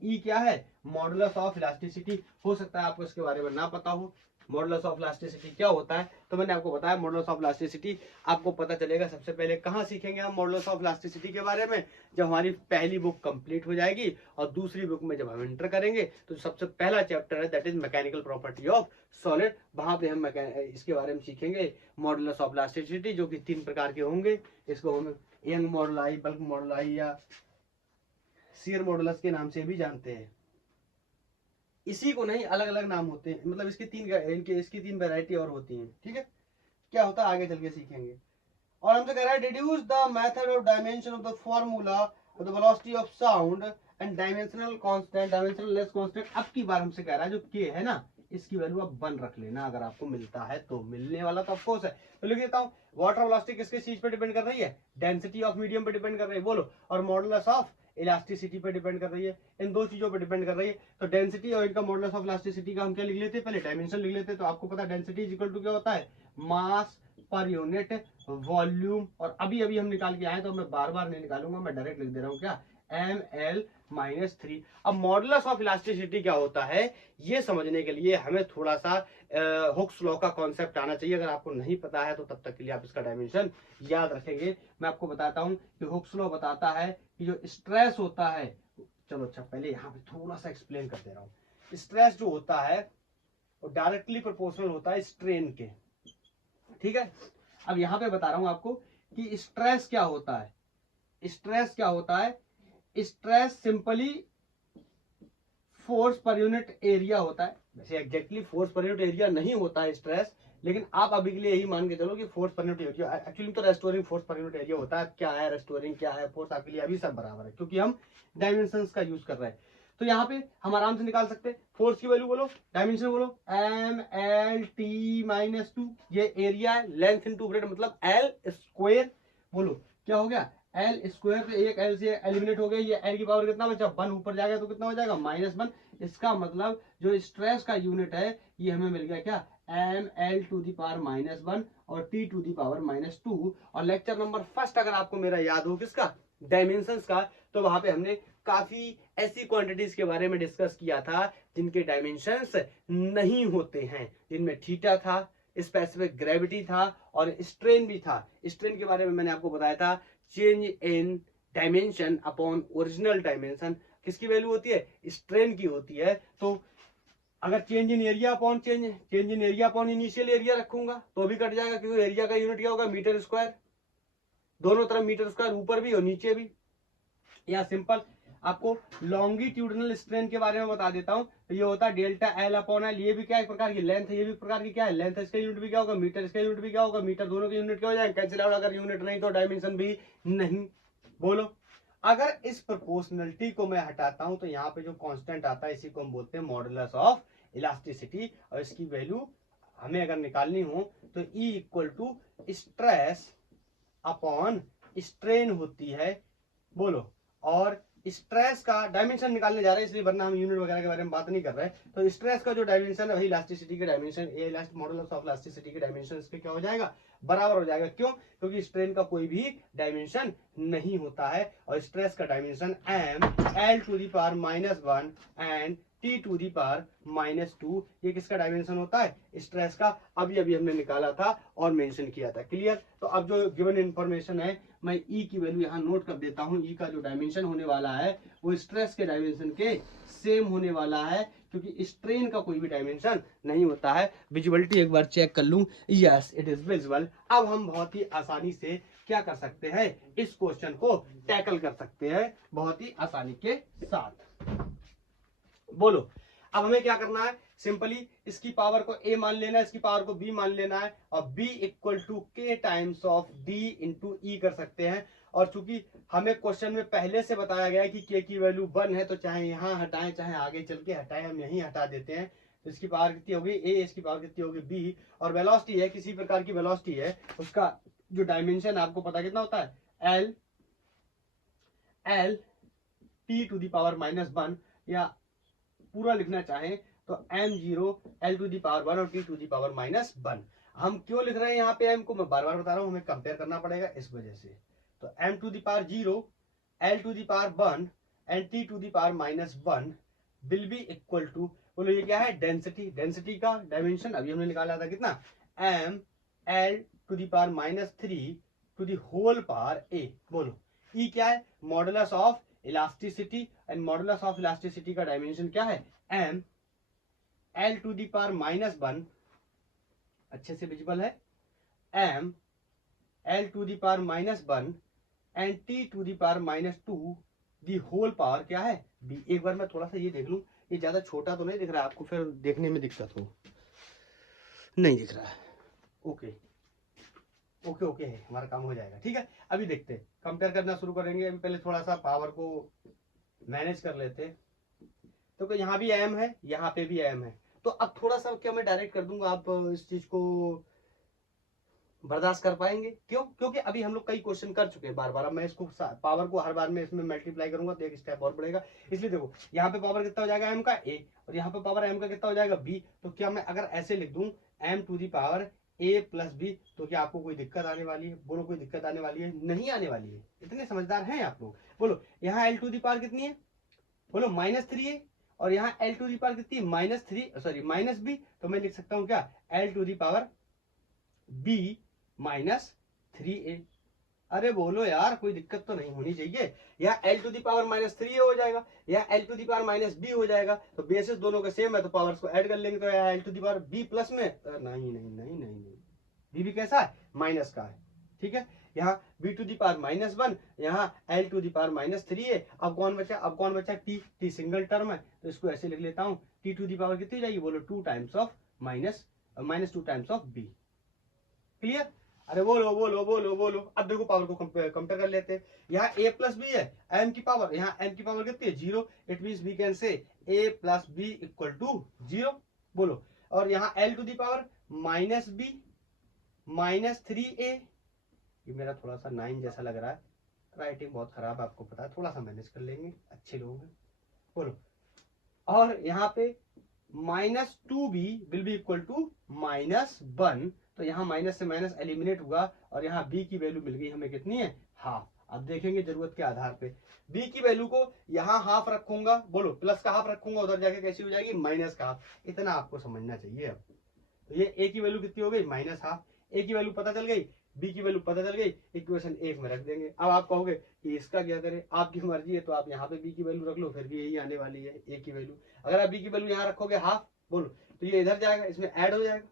ई क्या है, मॉडुलस ऑफ इलास्टिसिटी. हो सकता है आपको इसके बारे में ना पता हो, मॉडुलस ऑफ इलास्टिसिटी क्या होता है, तो मैंने आपको बताया मॉडुलस ऑफ इलास्टिसिटी आपको पता चलेगा सबसे पहले कहाँ सीखेंगे हम मॉडुलस ऑफ इलास्टिसिटी के बारे में, जब हमारी पहली बुक कंप्लीट हो जाएगी और दूसरी बुक में जब हम एंटर करेंगे तो सबसे पहला चैप्टर है that is mechanical property of solid, वहां पे हम इसके बारे में सीखेंगे मॉडुलस ऑफ इलास्टिसिटी, जो कि 3 प्रकार के होंगे। इसको हम यंग मॉडुलाई, बल्क मॉडुलाई या शियर मॉडुलस के नाम से भी जानते हैं। इसी को नहीं अलग अलग नाम होते हैं, मतलब इसकी 3 वैरायटी और होती हैं। ठीक है, क्या होता है आगे चल के सीखेंगे। और हमसे कह रहा है deduce the method of dimension of the formula of the velocity of sound and dimensional constant, dimensional less constant. अब की बार हमसे कह रहा है जो के है ना, इसकी वैल्यू आप 1 रख लेना, अगर आपको मिलता है तो, मिलने वाला तो ऑफ कोर्स है। तो लिख देता हूं वाटर वेलोसिटी किसके चीज पे डिपेंड कर रही है, डेंसिटी ऑफ मीडियम पे डिपेंड कर रही है, बोलो, और मॉडुलस ऑफ इलास्टिसिटी पे डिपेंड कर रही है, इन 2 चीजों पे डिपेंड कर रही है। तो डेंसिटी और इनका मॉडुलस ऑफ इलास्टिसिटी का हम क्या लिख लेते हैं, पहले डायमेंशन लिख लेते हैं। तो आपको पता है डेंसिटी इज इक्वल टू क्या होता है, मास पर यूनिट वॉल्यूम, और अभी अभी हम निकाल के आए तो मैं बार बार नहीं निकालूंगा, मैं डायरेक्ट लिख दे रहा हूं क्या, ml-3। अब मॉडुलस ऑफ इलास्टिसिटी क्या होता है ये समझने के लिए हमें थोड़ा सा हुक्स लॉ का कॉन्सेप्ट आना चाहिए। अगर आपको नहीं पता है तो तब तक के लिए आप इसका डायमेंशन याद रखेंगे। मैं आपको बताता हूं कि हुक्स लॉ बताता है कि जो स्ट्रेस होता है, चलो अच्छा पहले यहाँ पे थोड़ा सा एक्सप्लेन कर दे रहा हूँ। स्ट्रेस जो होता है वो डायरेक्टली प्रोपोर्शनल होता है स्ट्रेन के। ठीक है, अब यहां पे बता रहा हूं आपको कि स्ट्रेस क्या होता है। स्ट्रेस क्या होता है, stress simply force per unit area होता है। वैसे exactly force per unit area नहीं होता है स्ट्रेस, लेकिन आप अभी के लिए यही मान के चलो कि force per unit area actually तो restoring force per unit area होता है। क्या है रेस्टोरिंग, क्या है फोर्स, आपके लिए अभी सब बराबर है क्योंकि हम डायमेंशंस का यूज कर रहे हैं। तो यहाँ पे हम आराम से निकाल सकते हैं फोर्स की वैल्यू, बोलो डायमेंशन बोलो ml-t-2, ये एरिया है, लेंथ इनटू ब्रेड मतलब एल स्क्वायर, बोलो क्या हो गया एल स्क्वायर, तो एक एल से एलिमिनेट हो गया, ये एल की पावर कितना बचा 1, ऊपर जाएगा तो कितना हो जाएगा -1। इसका मतलब जो स्ट्रेस का यूनिट है ये हमें मिल गया क्या ml⁻⁻1 और t⁻⁻2। और लेक्चर नंबर फर्स्ट अगर आपको मेरा याद हो किसका, डायमेंशंस का, तो वहां पे हमने काफी ऐसी क्वांटिटीज के बारे में डिस्कस किया था जिनके डायमेंशंस नहीं होते हैं, जिनमें थीटा था, स्पेसिफिक ग्रेविटी था और स्ट्रेन भी था। स्ट्रेन के बारे में मैंने आपको बताया था change in dimension upon original dimension किसकी वैल्यू होती है, स्ट्रेन की होती है। तो अगर change in area upon change in area upon initial area रखूंगा तो भी कट जाएगा, क्योंकि एरिया का यूनिट क्या होगा मीटर स्क्वायर, दोनों तरफ मीटर स्क्वायर, ऊपर भी और नीचे भी। या सिंपल आपको लॉन्गिट्यूडनल स्ट्रेन के बारे में बता देता हूं, तो ये होता है डेल्टा एल अपॉन एल, ये भी क्या एक प्रकार की लेंथ है, ये भी प्रकार की क्या है लेंथ है, इसका यूनिट भी क्या होगा मीटर, इसका यूनिट भी क्या होगा मीटर, दोनों के यूनिट क्या हो जाएंगे कैंसिल आउट, अगर यूनिट नहीं तो डायमेंशन भी नहीं। बोलो अगर इस प्रोपोर्शनलिटी को मैं हटाता हूं तो यहाँ पे जो कांस्टेंट आता है इसी को हम बोलते हैं मॉडुलस ऑफ इलास्टिसिटी, और इसकी वैल्यू हमें अगर निकालनी हो तो E equal to stress upon strain होती है। बोलो, और स्ट्रेस का डायमेंशन निकालने जा रहे हैं इसलिए, वरना हम यूनिट वगैरह के बारे में बात नहीं कर रहे हैं। तो स्ट्रेस का जो डायमेंशन है वही इलास्टिसिटी के डायमेंशन, ये मॉडुलस ऑफ इलास्टिसिटी के डायमेंशन इसके क्या हो जाएगा बराबर हो जाएगा। क्यों, क्योंकि स्ट्रेन का कोई भी डायमेंशन नहीं होता है और स्ट्रेस का डायमेंशन ml⁻⁻1 एंड t⁻⁻2, ये किसका डायमेंशन होता है स्ट्रेस का, अभी अभी हमने निकाला था और मेंशन किया था। क्लियर, तो अब जो गिवन इंफॉर्मेशन है मैं ई की वैल्यू यहाँ नोट कर देता हूँ। ई का जो डायमेंशन होने वाला है वो स्ट्रेस के डायमेंशन के सेम होने वाला है, क्योंकि स्ट्रेन का कोई भी डायमेंशन नहीं होता है। विजिबिलिटी एक बार चेक कर लूं, यस इट इज विजिबल। अब हम बहुत ही आसानी से क्या कर सकते हैं, इस क्वेश्चन को टैकल कर सकते हैं बहुत ही आसानी के साथ। बोलो अब हमें क्या करना है, सिंपली इसकी पावर को a मान लेना है, इसकी पावर को b मान लेना है, और b equal to k times of d into E कर सकते हैं। और चूंकि हमें क्वेश्चन में पहले से बताया गया है कि k की वैल्यू 1 है, तो चाहे यहाँ हटाएं चाहे आगे चल के हटाएं, हम यहीं हटा देते हैं। तो इसकी पावर कितनी होगी a, इसकी पावर कितनी होगी b, और वेलोसिटी है किसी प्रकार की वेलोसिटी है, उसका जो डायमेंशन आपको पता कितना होता है l t⁻⁻1, या पूरा लिखना चाहें तो m0 l⁻1 और t⁻⁻1। हम क्यों लिख रहे हैं यहाँ पे m को, मैं बार बार बता रहा हूं, हमें कंपेयर करना पड़ेगा इस वजह से। तो m⁻0 l⁻1 and t⁻⁻1 will be equal to बोलो ये क्या है, डेंसिटी। डेंसिटी का डायमेंशन अभी हमने निकाला था कितना, M L to the power -3 to the whole power A. बोलो ई क्या है, modulus of elasticity, and modulus of elasticity का डायमेंशन क्या है, M L to the power -1, अच्छे से विजिबल है, M L to the power -1 and T to the power -2 the whole power क्या है, बी। एक बार मैं थोड़ा सा ये देख लूं, ये ज्यादा छोटा तो नहीं दिख रहा है आपको, फिर देखने में दिक्कत हो, नहीं दिख रहा है, ओके ओके ओके है, हमारा काम हो जाएगा, ठीक है। अभी देखते हैं, कंपेयर करना शुरू करेंगे। अभी पहले थोड़ा सा पावर को मैनेज कर लेते हैं। तो यहाँ भी एम है, यहाँ पे भी एम है, तो अब थोड़ा सा क्या मैं डायरेक्ट कर दूंगा, आप इस चीज को बर्दाश्त कर पाएंगे, क्यों, क्योंकि अभी हम लोग कई क्वेश्चन कर चुके हैं बार बार। अब मैं इसको पावर को हर बार में इसमें मल्टीप्लाई करूंगा तो एक स्टेप और बढ़ेगा। इसलिए देखो यहाँ पे पावर कितना हो जाएगा एम का, ए, और यहाँ पे पावर एम का कितना हो जाएगा, बी। तो क्या मैं अगर ऐसे लिख दूं M to the power A plus B, तो क्या आपको कोई दिक्कत आने वाली है, बोलो कोई दिक्कत आने वाली है, नहीं आने वाली है, इतने समझदार हैं आप लोग। बोलो यहाँ एल टू दी पावर कितनी है, बोलो -3 है, और यहाँ एल टू दी पावर कितनी है, -3, सॉरी -b, तो मैं लिख सकता हूँ क्या, L to the power b -3a। अरे बोलो यार, कोई दिक्कत तो नहीं होनी चाहिए। या L to the power -3a हो जाएगा, या L to the power -b हो जाएगा, तो बेसिस दोनों के सेम है, तो पावर्स को ऐड कर लेंगे, तो L to the power b plus में, नहीं नहीं नहीं नहीं नहीं, b भी कैसा है, माइनस का है, ठीक है। यहाँ b टू दी पावर -1, यहाँ L to the power -3a। अब कौन बचा, अब कौन बचा, t, t सिंगल टर्म है, तो इसको ऐसे लिख लेता हूँ, t टू दी पावर कितनी जाएगी, बोलो 2 times of -2 times of b। Clear, अरे बोलो बोलो बोलो बोलो। अब देखो पावर को कंपेयर कर लेते हैं। यहाँ a प्लस बी है, m की पावर, यहाँ m की पावर कितनी है, 0, it means we can say a plus B equal to 0। बोलो, और यहाँ l to the power -b -3a, ये मेरा थोड़ा सा 9 जैसा लग रहा है, राइटिंग बहुत खराब है, आपको पता है, थोड़ा सा मैनेज कर लेंगे, अच्छे लोग हैं। बोलो, और यहाँ पे -2b will be equal to -1, तो यहाँ माइनस से माइनस एलिमिनेट हुआ, और यहाँ b की वैल्यू मिल गई हमें कितनी है, हाफ। अब देखेंगे जरूरत के आधार पे, b की वैल्यू को यहाँ हाफ रखूंगा, बोलो प्लस का हाफ रखूंगा, उधर जाके कैसी हो जाएगी, माइनस का हाफ। इतना आपको समझना चाहिए। अब तो ये a की वैल्यू कितनी हो गई, -हाफ। a की वैल्यू पता चल गई, b की वैल्यू पता चल गई, इक्वेशन 1 में रख देंगे। अब आप कहोगे कि इसका क्या करें, आपकी मर्जी है, तो आप यहाँ पे b की वैल्यू रख लो, फिर भी यही आने वाली है a की वैल्यू। अगर आप b की वैल्यू यहाँ रखोगे हाफ, बोलो, तो ये इधर जाएगा, इसमें ऐड हो जाएगा।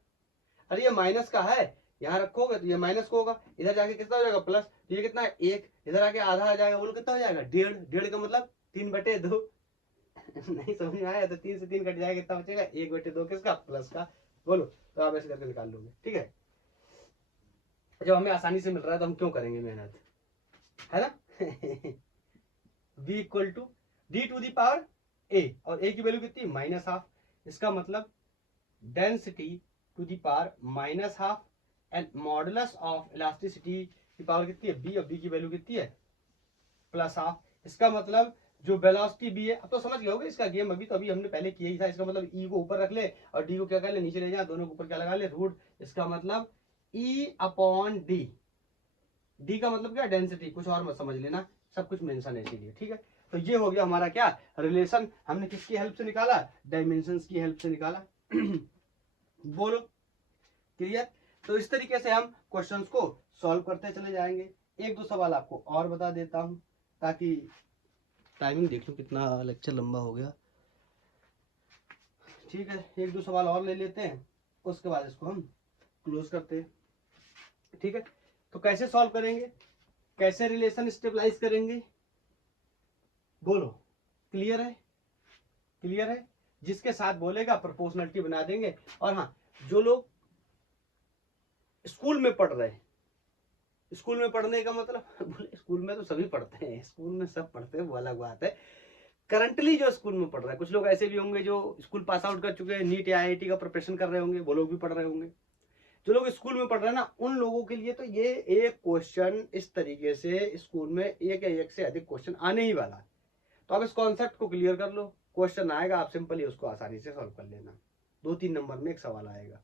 अरे ये माइनस का है, यहाँ रखोगे तो ये माइनस को होगा, इधर जाके कितना हो जाएगा, प्लस, तो ये कितना है, 1, इधर आके आधा आ जाएगा, बोलो कितना हो जाएगा, 1.5, 1.5 का मतलब 3/2। नहीं समझ में आया तो 3 से 3 कट जाएगा, कितना बचेगा, 1/2 किसका, प्लस का। बोलो, तो आप ऐसे करके निकाल लोगे, ठीक है। जब हमें आसानी से मिल रहा है तो हम क्यों करेंगे मेहनत, है ना। b equal to d to the power a, और a की वैल्यू कितनी, -हाफ। इसका मतलब density to the power -half, and modulus of elasticity की पावर कितनी है, b, और b की वैल्यू कितनी है, +हाफ। इसका मतलब जो वेलोसिटी b है, अब तो समझ गए होगे इसका गेम, अभी तो अभी हमने पहले किया ही था। इसका मतलब e को ऊपर रख ले और d को क्या कर ले, नीचे ले जा, दोनों के ऊपर क्या लगा ले, रूट। इसका मतलब E/d, d का मतलब क्या, डेंसिटी, कुछ और मत समझ लेना, सब कुछ मेंशन है इसीलिए, ठीक है। तो ये हो गया हमारा क्या रिलेशन, हमने किसकी हेल्प से निकाला, डायमेंशंस की हेल्प से निकाला। बोलो क्लियर। तो इस तरीके से हम क्वेश्चंस को सॉल्व करते चले जाएंगे। एक दो सवाल आपको और बता देता हूं, ताकि टाइमिंग देख लो, कितना लेक्चर लंबा हो गया, ठीक है। एक दो सवाल और ले लेते हैं, उसके बाद इसको हम क्लोज करते हैं, ठीक है। तो कैसे सॉल्व करेंगे, कैसे रिलेशन स्टेबलाइज करेंगे, बोलो क्लियर है, क्लियर है। जिसके साथ बोलेगा प्रोपोर्शनलिटी बना देंगे। और हाँ, जो लोग स्कूल में पढ़ रहे हैं, स्कूल में पढ़ने का मतलब, बोले स्कूल में तो सभी पढ़ते हैं, स्कूल में सब पढ़ते हैं, वो अलग बात है। करंटली जो स्कूल में पढ़ रहा है, कुछ लोग ऐसे भी होंगे जो स्कूल पास आउट कर चुके हैं, नीट या IIT का प्रिपरेशन कर रहे होंगे, वो लोग भी पढ़ रहे होंगे। जो लोग स्कूल में पढ़ रहे हैं ना, उन लोगों के लिए तो ये एक क्वेश्चन इस तरीके से स्कूल में एक या एक से अधिक क्वेश्चन आने ही वाला है। तो आप इस कॉन्सेप्ट को क्लियर कर लो, क्वेश्चन आएगा, आप सिंपली उसको आसानी से सॉल्व कर लेना, 2-3 नंबर में एक सवाल आएगा,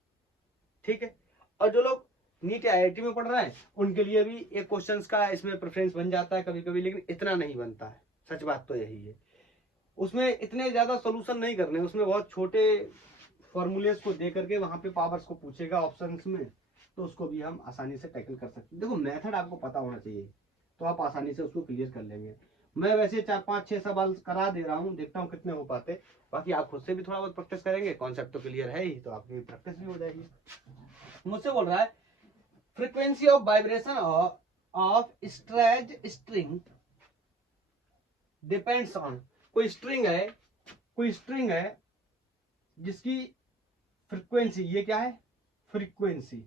ठीक है। और जो लोग नीट या IIT में पढ़ रहे हैं, उनके लिए भी एक क्वेश्चंस का इसमें प्रेफरेंस बन जाता है कभी कभी, लेकिन इतना नहीं बनता है, सच बात तो यही है। उसमें इतने ज्यादा सोल्यूशन नहीं करने, उसमें बहुत छोटे फॉर्मूलेस को दे करके वहां पे पावर्स को पूछेगा ऑप्शंस में, तो उसको भी हम आसानी से टैकल कर सकते हैं। देखो मेथड आपको पता होना चाहिए, तो आप आसानी से उसको क्लियर कर लेंगे। मैं वैसे 4 5 6 सवाल करा दे रहा हूँ, देखता हूँ कितने हो पाते। बाकी आप खुद से भी थोड़ा बहुत प्रैक्टिस करेंगे, कॉन्सेप्ट तो क्लियर है ही, तो आपकी प्रैक्टिस भी हो जाएगी। मुझसे बोल रहा है frequency of vibration of stretch string depends on. कोई स्ट्रिंग है जिसकी फ्रीक्वेंसी, ये क्या है फ्रीक्वेंसी,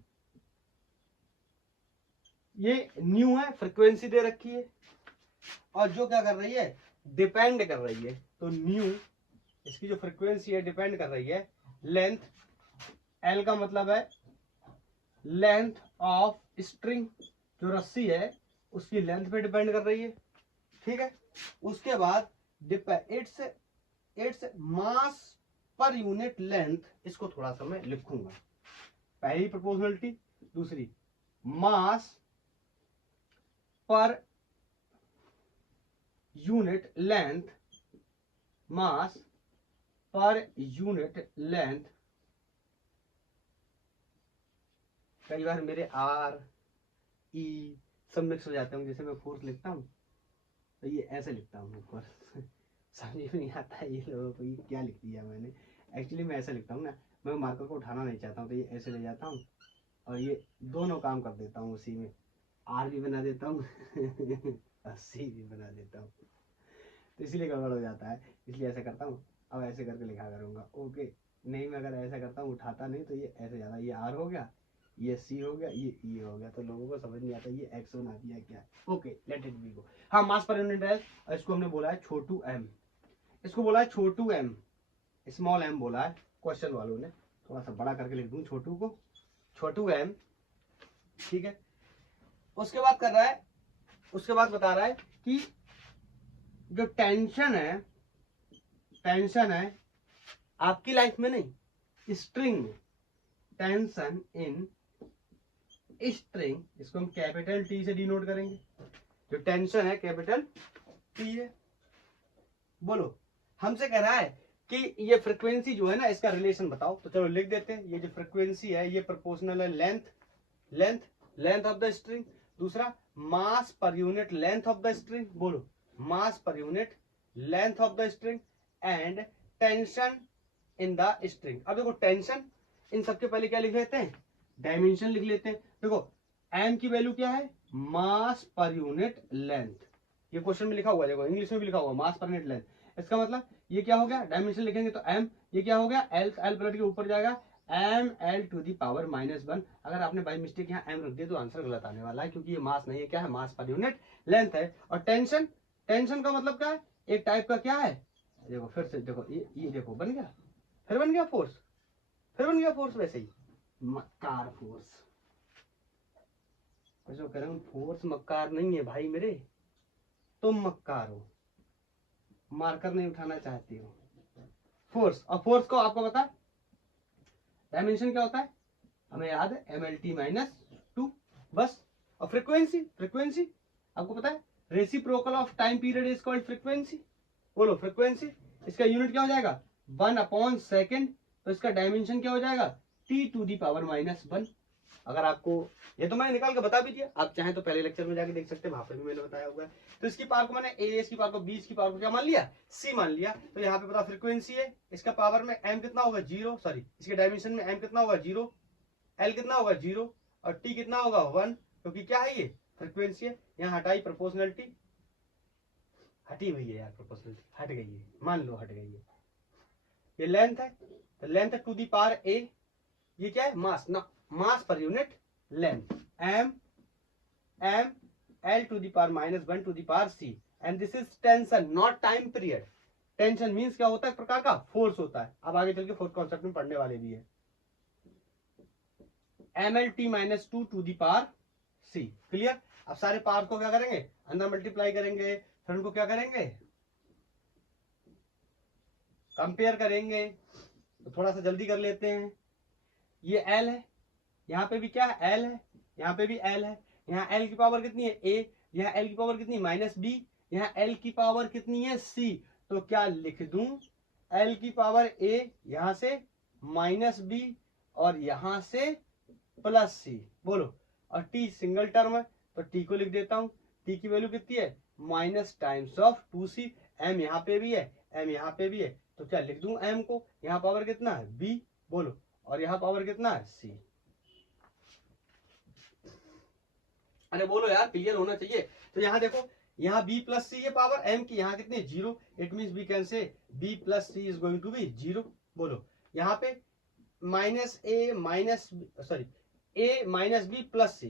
ये न्यू है, फ्रीक्वेंसी दे रखी है, और जो क्या कर रही है डिपेंड कर रही है, तो न्यू इसकी जो फ्रीक्वेंसी है डिपेंड कर रही है लेंथ, एल का मतलब है लेंथ ऑफ स्ट्रिंग, जो रस्सी है उसकी लेंथ पे डिपेंड कर रही है, ठीक है। उसके बाद its mass per unit length, इसको थोड़ा सा मैं लिखूंगा, पहली प्रोपोर्शनलिटी, दूसरी मास पर यूनिट लेंथ, मास पर यूनिट लेंथ। कई बार मेरे आर ई सब मिक्स हो जाते हैं, जैसे मैं फोर्स लिखता हूँ तो ये ऐसे लिखता हूँ ऊपर समझ में नहीं आता है ये लोगों को ये क्या लिख दिया मैंने। एक्चुअली मैं ऐसे लिखता हूँ ना, मैं मार्कर को उठाना नहीं चाहता हूँ, तो ये ऐसे ले जाता हूँ और ये दोनों काम कर देता हूँ उसी में, आर भी बना देता हूँ और सी भी बना देता हूँ, तो इसीलिए गड़बड़ हो जाता है, इसलिए ऐसा करता हूँ। अब ऐसे करके लिखा करूँगा, ओके। नहीं मैं अगर ऐसा करता हूँ उठाता नहीं तो ये ऐसे जाता, ये आर हो गया, ये सी हो गया, ये ई हो गया, तो लोगों को समझ नहीं आता ये एक्स बना दिया क्या। Okay let it be go. हाँ मास पर यूनिट है, और इसको हमने बोला है छोटू एम, इसको बोला है छोटू एम, स्मॉल एम बोला है क्वेश्चन वालों ने, थोड़ा सा बड़ा करके लिख दूं छोटू को, छोटू एम, ठीक है। उसके बाद कर रहा है, उसके बाद बता रहा है कि जो टेंशन है आपकी लाइफ में नहीं, स्ट्रिंग में, टेंशन इन स्ट्रिंग, इसको हम कैपिटल टी से डिनोट करेंगे, जो टेंशन है कैपिटल टी है। बोलो हमसे कह रहा है कि ये फ्रीक्वेंसी जो है ना इसका रिलेशन बताओ, तो चलो लिख देते हैं। ये जो फ्रीक्वेंसी है ये प्रोपोर्शनल है लेंथ ऑफ द स्ट्रिंग, दूसरा mass per unit length of the string, बोलो mass per unit length of the string, and tension in the string. अब देखो टेंशन, इन सबके पहले क्या लिख लेते हैं डायमेंशन लिख लेते हैं। देखो एम की वैल्यू क्या है मास पर यूनिट लेंथ, ये क्वेश्चन में लिखा हुआ है, देखो इंग्लिश में भी लिखा हुआ मास पर यूनिट लेंथ, इसका मतलब ये क्या हो गया डायमेंशन लिखेंगे तो एम, ये क्या हो गया एल, एल पलट के ऊपर जाएगा M L to the power -1। अगर आपने बाई मिस्टेक यहाँ एम रख दिया तो आंसर गलत आने वाला है, क्योंकि ये मास नहीं है, क्या है मास पर यूनिट लेंथ है। और टेंशन, टेंशन का मतलब क्या है एक टाइप का क्या है, देखो फिर से देखो ये देखो बन गया, फिर बन गया फोर्स, फिर बन गया फोर्स, वैसे ही मक्कार फोर्स, जो कह रहा हूँ फोर्स मक्कार नहीं है भाई मेरे, तुम मक्कार हो, मार्कर नहीं उठाना चाहती हो। फोर्स, और फोर्स को आपको पता है डायमेंशन क्या होता है, हमें याद है MLT-2 बस। और फ्रीक्वेंसी, फ्रीक्वेंसी आपको पता है reciprocal of time period is called frequency, बोलो फ्रीक्वेंसी, इसका यूनिट क्या हो जाएगा 1/सेकेंड, तो इसका डायमेंशन क्या हो जाएगा T⁻⁻1। अगर आपको ये तो मैंने निकाल के बता भी दिया, आप चाहें तो पहले लेक्चर में जाके देख सकते हैं, वहां पे भी मैंने बताया हुआ है। तो इसकी पावर को मैंने ए, इसकी पावर को बी, इसकी पावर को क्या मान लिया सी मान लिया, तो यहाँ पे पता फ्रीक्वेंसी है, इसका पावर में एम कितना होगा 0, सॉरी इसके डायमेंशन में एम कितना होगा 0, एल कितना होगा 0, और टी कितना होगा 1, क्योंकि क्या है ये फ्रीक्वेंसी है। यहाँ हटाई प्रोपोर्शनलिटी, हटी हुई है यार, प्रोपोर्शनलिटी हट गई है, मान लो हट गई है। ये लेंथ है, तो length to the power A, ये क्या है मास ना, mass per unit length, M L to the power -1 to the power C, and this is tension not time period. Tension means क्या होता है, एक प्रकार का फोर्स होता है, अब आगे चल के फोर्थ कॉन्सेप्ट में पढ़ने वाले भी है। MLT-2 to the power C, clear. अब सारे पावर को क्या करेंगे अंदर मल्टीप्लाई करेंगे, फिर उनको क्या करेंगे कंपेयर करेंगे, तो थोड़ा सा जल्दी कर लेते हैं। ये एल है, यहाँ पे भी क्या है एल है, यहाँ पे भी एल है, यहाँ एल की पावर कितनी है ए, यहाँ एल की पावर कितनी है -b, यहाँ एल की पावर कितनी है सी, तो क्या लिख दूं, l की पावर a यहां से माइनस b और यहां से प्लस c। बोलो, और t सिंगल टर्म है तो t को लिख देता हूं। t की वैल्यू कितनी है, minus times of 2c। m यहाँ पे भी है, m यहाँ पे भी है, तो क्या लिख दूं m को, यहाँ पावर कितना है b, बोलो, और यहाँ पावर कितना है c। अरे बोलो यार, क्लियर होना चाहिए। तो यहाँ देखो, यहाँ b प्लस सी है पावर m की, यहाँ कितनी, zero. It means we can say b plus C is going to be zero. बोलो, यहाँ पे minus A minus sorry a minus B plus C,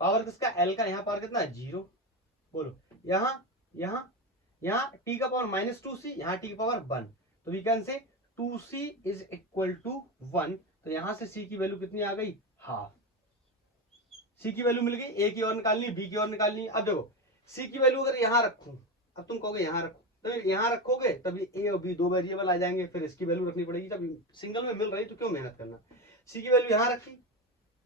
power किसका, l का, यहाँ पावर कितना है जीरो। बोलो, यहाँ यहाँ यहाँ t का पावर माइनस 2c, यहाँ t का पावर 1, तो वी कैन से 2c इज इक्वल टू 1। तो यहाँ से c की वैल्यू कितनी आ गई, हाफ। c की वैल्यू मिल गई, a की और निकालनी, b की और निकालनी। अब देखो, c की वैल्यू अगर यहाँ रखूं, अब तुम कहोगे यहाँ रखो, तो यहाँ रखोगे तभी a और b दो वेरिएबल आ जाएंगे, फिर इसकी वैल्यू रखनी पड़ेगी। जब सिंगल में मिल रही तो क्यों मेहनत करना। c की वैल्यू यहाँ रखी,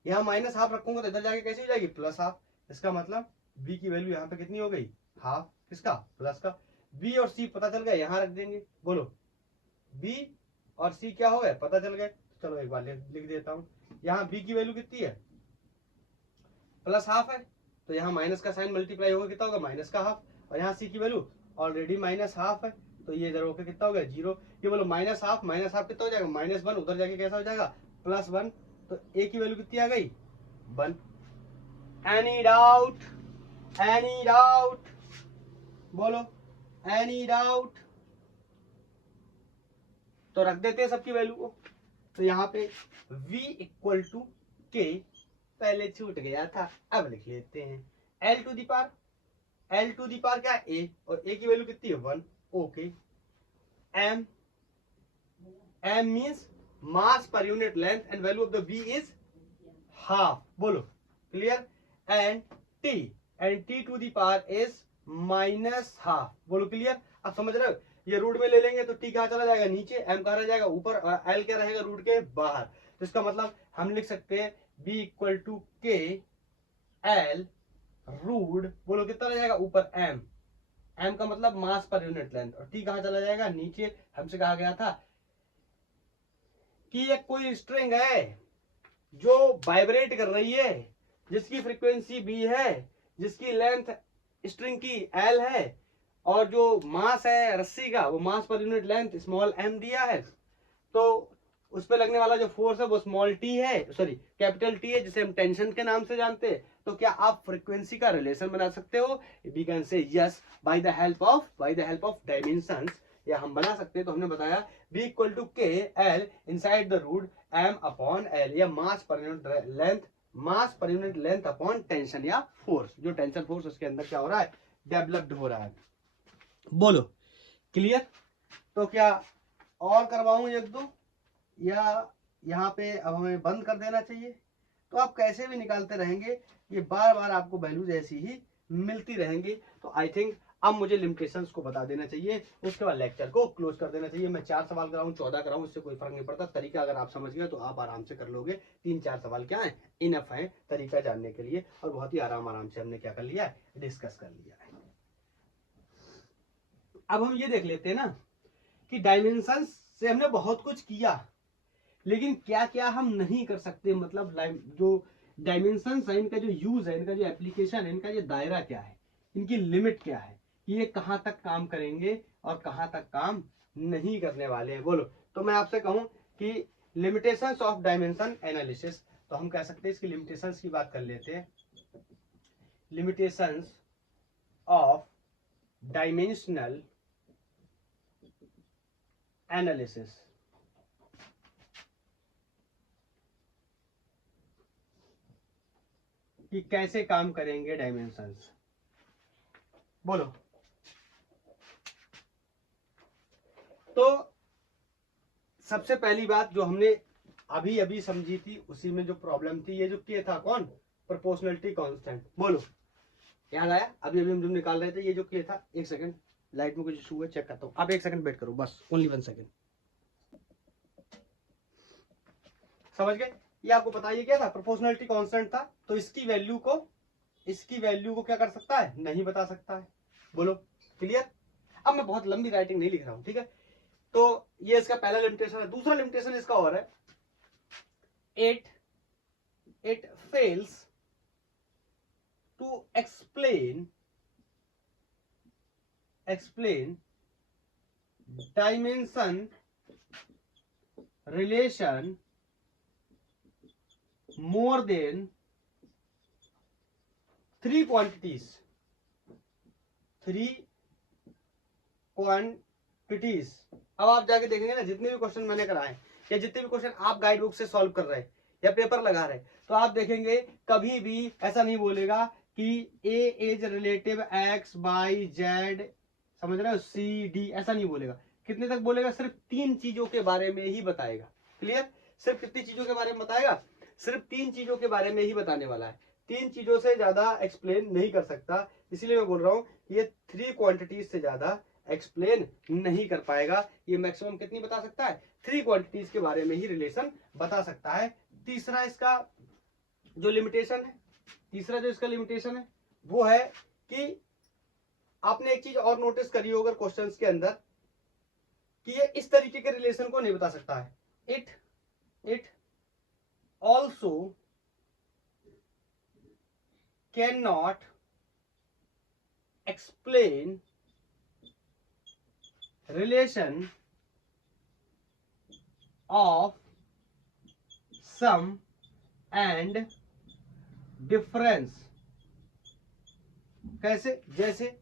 यहाँ माइनस हाफ रखूंगा तो इधर जाके कैसे हो जाएगी, प्लस हाफ। इसका मतलब b की वैल्यू यहाँ पे कितनी हो गई, हाफ, किसका, प्लस का। b और c पता चल गया, यहाँ रख देंगे। बोलो, b और c क्या हो गए, पता चल गए। चलो एक बार लिख देता हूँ। यहाँ b की वैल्यू कितनी है, प्लस हाफ है, तो यहाँ माइनस का साइन मल्टीप्लाई होगा, कितना होगा, माइनस का हाफ। और यहाँ c की वैल्यू ऑलरेडी माइनस हाफ है, तो ये इधर होकर कितना हो गया, जीरो। ये बोलो माइनस हाफ कितना हो जाएगा, माइनस 1, उधर जाके कैसा हो जाएगा, प्लस 1। तो a की वैल्यू कितनी आ गई, 1। एनी डाउट, एनी डाउट, बोलो, एनी डाउट। तो रख देते हैं सबकी वैल्यू को। तो यहाँ पे v इक्वल टू k, पहले छूट गया था, अब लिख लेते हैं। l टू दी पावर क्या है, a, और a की वैल्यू कितनी है, 1। Okay, m means mass per unit length and value of the v is half. बोलो, clear. And t to the power is minus half. बोलो, क्लियर। अब समझ रहे हो, ये रूट में ले लेंगे तो t कहाँ चला जाएगा, नीचे, m कहाँ रह जाएगा, ऊपर, और l क्या रहेगा, रूट के बाहर। तो इसका मतलब हम लिख सकते हैं b equal to k l root, बोलो कितना रह जाएगा, ऊपर m का मतलब मास पर यूनिट लेंथ, और t कहाँ चला जाएगा, नीचे। हमसे कहा गया था कि एक कोई स्ट्रिंग है जो वाइब्रेट कर रही है, जिसकी फ्रीक्वेंसी b है, जिसकी लेंथ स्ट्रिंग की l है, और जो मास है रस्सी का, वो मास per unit length small m दिया है, तो उस पर लगने वाला जो फोर्स है वो स्मॉल t है, सॉरी कैपिटल T है, जिसे हम टेंशन के नाम से जानते हैं। तो क्या आप फ्रीक्वेंसी का रिलेशन बना सकते हो, we can say yes, by the help of dimensions, या हम बना सकते हैं। तो हमने बताया v equal to k l inside the root m upon l, या mass per unit length upon tension या फोर्स, जो टेंशन फोर्स उसके अंदर क्या हो रहा है, डेवलप्ड हो रहा है। बोलो, क्लियर। तो क्या और करवाऊं एक दो, या यहाँ पे अब हमें बंद कर देना चाहिए। तो आप कैसे भी निकालते रहेंगे, ये बार बार आपको वैल्यूज ऐसी ही मिलती रहेंगी। तो आई थिंक अब मुझे लिमिटेशंस को बता देना चाहिए, उसके बाद लेक्चर को क्लोज कर देना चाहिए। मैं 4 सवाल कराऊं, 14 कराऊं, इससे कोई फर्क नहीं पड़ता। तरीका अगर आप समझ गए तो आप आराम से कर लोगे। 3-4 सवाल क्या है, इनफ है तरीका जानने के लिए, और बहुत ही आराम से हमने क्या कर लिया है, डिस्कस कर लिया है। अब हम ये देख लेते हैं ना कि डायमेंशंस से हमने बहुत कुछ किया, लेकिन क्या क्या हम नहीं कर सकते। मतलब जो डायमेंशंस है, इनका जो यूज है, इनका जो एप्लीकेशन है, इनका जो दायरा क्या है, इनकी लिमिट क्या है, ये कहां तक काम करेंगे और कहां तक काम नहीं करने वाले हैं। बोलो, तो मैं आपसे कहूं कि लिमिटेशंस ऑफ डायमेंशन एनालिसिस, तो हम कह सकते हैं इसकी लिमिटेशंस की बात कर लेते हैं। लिमिटेशंस ऑफ डायमेंशनल एनालिसिस, कि कैसे काम करेंगे डायमेंशंस। बोलो, तो सबसे पहली बात जो हमने अभी अभी समझी थी, उसी में जो प्रॉब्लम थी, ये जो किया था कौन, प्रोपोर्शनलिटी कांस्टेंट। बोलो, याद आया, अभी अभी हम जो निकाल रहे थे, ये जो किया था। एक सेकंड, लाइट में कुछ इशू है, चेक करता हूं। आप एक सेकंड वेट करो, बस ओनली 1 सेकंड। समझ गए, ये आपको पता, ये क्या था, प्रोपोर्शनलिटी कांस्टेंट था। तो इसकी वैल्यू को क्या कर सकता है, नहीं बता सकता है। बोलो, क्लियर। अब मैं बहुत लंबी राइटिंग नहीं लिख रहा हूं, ठीक है। तो ये इसका पहला लिमिटेशन है। दूसरा लिमिटेशन इसका और है, it fails to explain dimension relation more than 3 quantities। अब आप जाके देखेंगे ना, जितने भी क्वेश्चन मैंने कराए या जितने भी क्वेश्चन आप गाइड बुक से सॉल्व कर रहे हैं या पेपर लगा रहे, तो आप देखेंगे कभी भी ऐसा नहीं बोलेगा कि A is relative X by Z, समझ रहे हो, सी डी, ऐसा नहीं बोलेगा। कितने तक बोलेगा? सिर्फ 3 चीजों के बारे में ही बताएगा। क्लियर? सिर्फ कितनी चीजों के बारे में बताएगा? सिर्फ 3 चीजों के बारे में ही बताने वाला है। 3 चीजों से ज्यादा एक्सप्लेन नहीं कर सकता। इसीलिए मैं बोल रहा हूं ये 3 क्वांटिटीज से ज्यादा एक्सप्लेन नहीं कर पाएगा। ये मैक्सिमम कितनी बता सकता है? 3 क्वांटिटीज के बारे में ही रिलेशन बता सकता है। तीसरा इसका जो लिमिटेशन है, वो है कि आपने एक चीज और नोटिस करी होगा क्वेश्चंस के अंदर कि ये इस तरीके के रिलेशन को नहीं बता सकता है। It also can not explain relation of sum and difference. कैसे? जैसे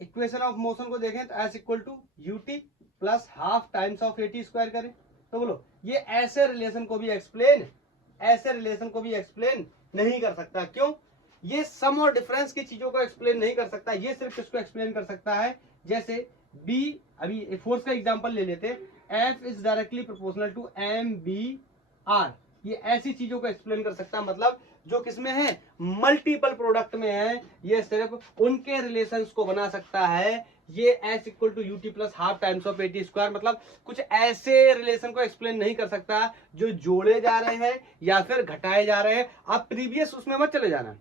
इक्वेशन ऑफ मोशन को देखें तो S equal to UT plus half times of AT square करें, तो बोलो ये ऐसे रिलेशन को भी एक्सप्लेन नहीं कर सकता। क्यों? ये सम और डिफरेंस की चीजों को एक्सप्लेन नहीं कर सकता। ये सिर्फ इसको एक्सप्लेन कर सकता है, जैसे बी, अभी फोर्स का एग्जांपल ले लेते हैं, F is directly proportional to M B R. ये ऐसी चीजों को एक्सप्लेन कर सकता है, मतलब जो किसमें है? मल्टीपल प्रोडक्ट में है, ये सिर्फ उनके रिलेशंस को बना सकता है। ये S equal to UT plus half times of AT square, मतलब कुछ ऐसे रिलेशन को एक्सप्लेन नहीं कर सकता जो जोड़े जा रहे हैं या फिर घटाए जा रहे हैं। आप प्रीवियस उसमें मत चले जाना।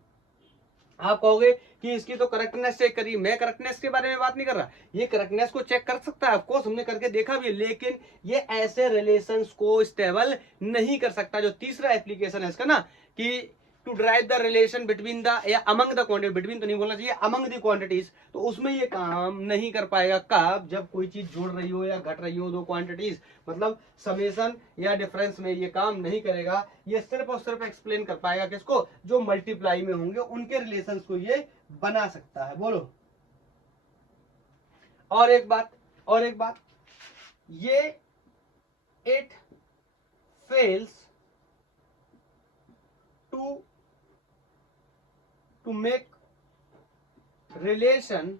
आप कहोगे कि इसकी तो करेक्टनेस चेक करिए, मैं करेक्टनेस के बारे में बात नहीं कर रहा। ये करेक्टनेस को चेक कर सकता है, ऑफ कोर्स हमने करके देखा भी, लेकिन ये ऐसे रिलेशंस को स्टेबल नहीं कर सकता। जो तीसरा एप्लीकेशन है इसका ना, कि to drive the relation between the या अमंग द क्वांटिटी, बिटवीन तो नहीं बोलना चाहिए, अमंग द क्वांटिटीज, तो उसमें ये काम नहीं कर पाएगा। कब? जब कोई चीज जोड़ रही हो या घट रही हो, 2 क्वांटिटीज, मतलब समेशन या डिफरेंस में ये काम नहीं करेगा। ये सिर्फ और सिर्फ एक्सप्लेन कर पाएगा किसको? जो मल्टीप्लाई में होंगे उनके रिलेशंस को ये बना सकता है। बोलो। और एक बात, ये it fails to make relation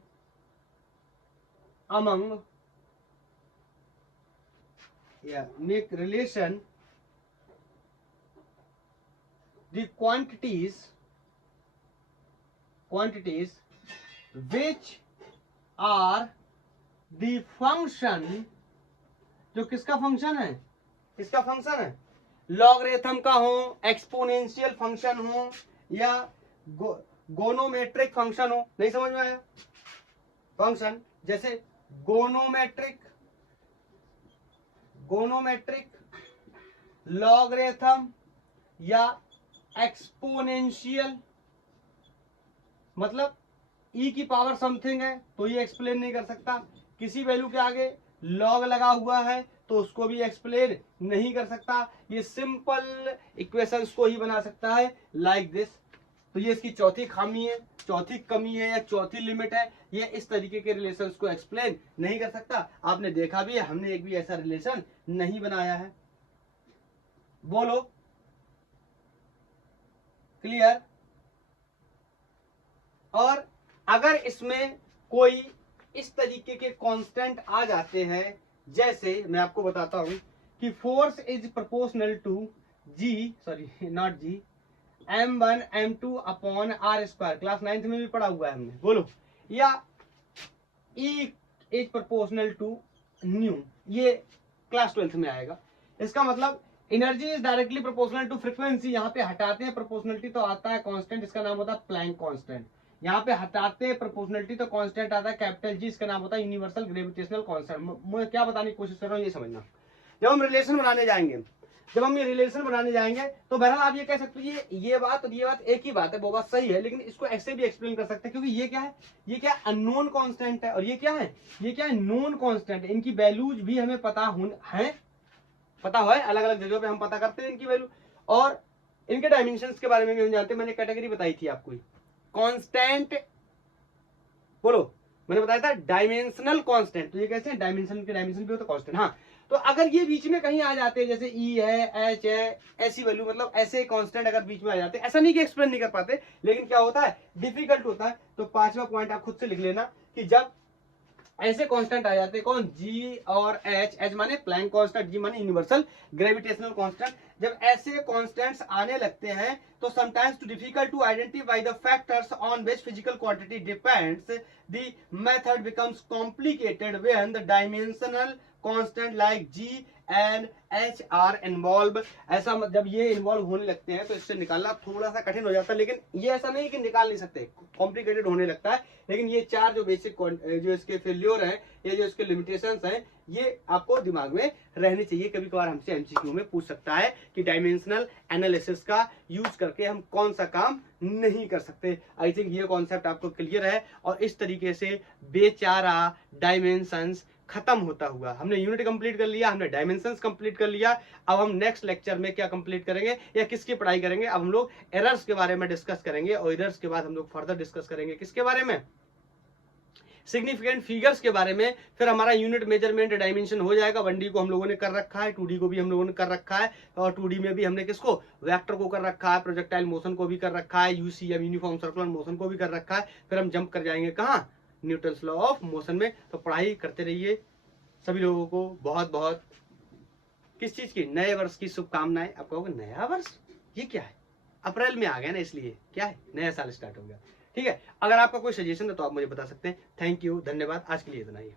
among the quantities which are the function, जो किसका फंक्शन है? किसका फंक्शन है? लॉगरिथम का हो, एक्सपोनेंशियल फंक्शन हो या गोनोमेट्रिक फंक्शन हो। नहीं समझ में आया? फंक्शन जैसे गोनोमेट्रिक, लॉगरिथम या एक्सपोनेंशियल, मतलब e की पावर समथिंग है तो ये एक्सप्लेन नहीं कर सकता। किसी वैल्यू के आगे लॉग लगा हुआ है तो उसको भी एक्सप्लेन नहीं कर सकता। ये सिंपल इक्वेशंस को ही बना सकता है, लाइक दिस। तो ये इसकी चौथी खामी है, चौथी कमी है या चौथी लिमिट है। ये इस तरीके के रिलेशंस को एक्सप्लेन नहीं कर सकता। आपने देखा भी है, हमने एक भी ऐसा रिलेशन नहीं बनाया है। बोलो। क्लियर? और अगर इसमें कोई इस तरीके के कांस्टेंट आ जाते हैं, जैसे मैं आपको बताता हूं कि force is proportional to m1 m2 upon r square, class 9th में भी पढ़ा हुआ है हमने। बोलो। या E is proportional to nu, ये क्लास 12th में आएगा। इसका मतलब energy is directly proportional to frequency. यहाँ पे हटाते हैं प्रोपोर्शनलिटी तो आता है कांस्टेंट, इसका नाम होता है प्लैंक कांस्टेंट। यहाँ पे हटाते प्रोपोर्शनलिटी तो कांस्टेंट आता है कैपिटल जी, इसका नाम होता है यूनिवर्सल ग्रेविटेशनल कांस्टेंट। मैं क्या बताने की कोशिश कर रहा हूँ ये समझना। जब हम रिलेशन बनाने जाएंगे, जब हम ये रिलेशन बनाने जाएंगे तो बहरहाल आप ये कह सकते हो ये बात और ये बात एक ही बात है, वो बात सही है, लेकिन इसको ऐसे भी एक्सप्लेन कर सकते हैं क्योंकि ये क्या है, ये क्या है अननोन कांस्टेंट है और ये क्या है, ये क्या है नोन कांस्टेंट है। इनकी वैल्यूज भी हमें पता है, पता है, अलग अलग जगहों पे हम पता करते हैं इनकी वैल्यू, और इनके डायमेंशंस के बारे में भी हम जानते हैं। मैंने कैटेगरी बताई थी आपको, कांस्टेंट बोलो, मैंने बताया था डायमेंशनल कांस्टेंट। तो ये कैसे हैं, डायमेंशन के डायमेंशन भी हो तो कांस्टेंट। हाँ, तो अगर ये बीच में कहीं आ जाते हैं, जैसे ई है, एच है, ऐसी वैल्यू, मतलब ऐसे कांस्टेंट अगर बीच में आ जाते हैं, ऐसा नहीं कि एक्सप्लेन नहीं कर पाते, लेकिन क्या होता है, डिफिकल्ट होता है। तो पांचवा पॉइंट आप खुद से लिख लेना कि जब ऐसे कांस्टेंट आ जाते हैं, कौन, जी और एच, एच माने प्लैंक कांस्टेंट, जी माने यूनिवर्सल ग्रेविटेशनल कांस्टेंट, जब ऐसे कांस्टेंट्स आने लगते हैं तो sometimes too difficult to identify the factors on which physical quantity depends, the method becomes complicated when the dimensional constant like G and H are involve. ऐसा जब ये इन्वॉल्व होने लगते हैं तो इससे निकालना थोड़ा सा कठिन हो जाता है, लेकिन ये ऐसा नहीं कि निकाल नहीं सकते, कॉम्प्लिकेटेड होने लगता है। लेकिन ये चार जो बेसिक जो इसके फेल्योर हैं, ये जो इसके लिमिटेशंस हैं, ये आपको दिमाग में रहनी चाहिए। कभी कभार हमसे एमसीक्यू में पूछ सकता है कि डायमेंशनल एनालिसिस का यूज करके हम कौन सा काम नहीं कर सकते। आई थिंक ये कॉन्सेप्ट आपको क्लियर है, और इस तरीके से बेचारा डायमेंशंस खत्म होता हुआ, हमने यूनिट कंप्लीट कर लिया, हमने डायमेंशंस कंप्लीट कर लिया। अब हम नेक्स्ट लेक्चर में क्या कंप्लीट करेंगे या किसकी पढ़ाई करेंगे, अब हम लोग एरर्स के बारे में डिस्कस करेंगे, और एरर्स के बाद हम लोग फर्दर डिस्कस करेंगे किसके बारे में, सिग्निफिकेंट फिगर्स के बारे में। फिर हमारा यूनिट मेजरमेंट डायमेंशन हो जाएगा। 1D को हम लोगों ने कर रखा है, 2D को भी हम लोगों ने कर रखा है, और 2D में भी हमने किसको, वेक्टर को कर रखा है, प्रोजेक्टाइल मोशन को भी कर रखा है, यूसीएम यूनिफॉर्म सर्कुलर मोशन को भी कर रखा है। फिर हम जंप कर जाएंगे कहाँ, न्यूटन्स लॉ ऑफ मोशन में। तो पढ़ाई करते रहिए। सभी लोगों को बहुत बहुत किस चीज की, नए वर्ष की शुभकामनाएं। आप कहोगे नया वर्ष, ये क्या है, अप्रैल में आ गया ना, इसलिए क्या है, नया साल स्टार्ट हो गया। ठीक है, अगर आपका कोई सजेशन है तो आप मुझे बता सकते हैं। थैंक यू, धन्यवाद, आज के लिए इतना ही।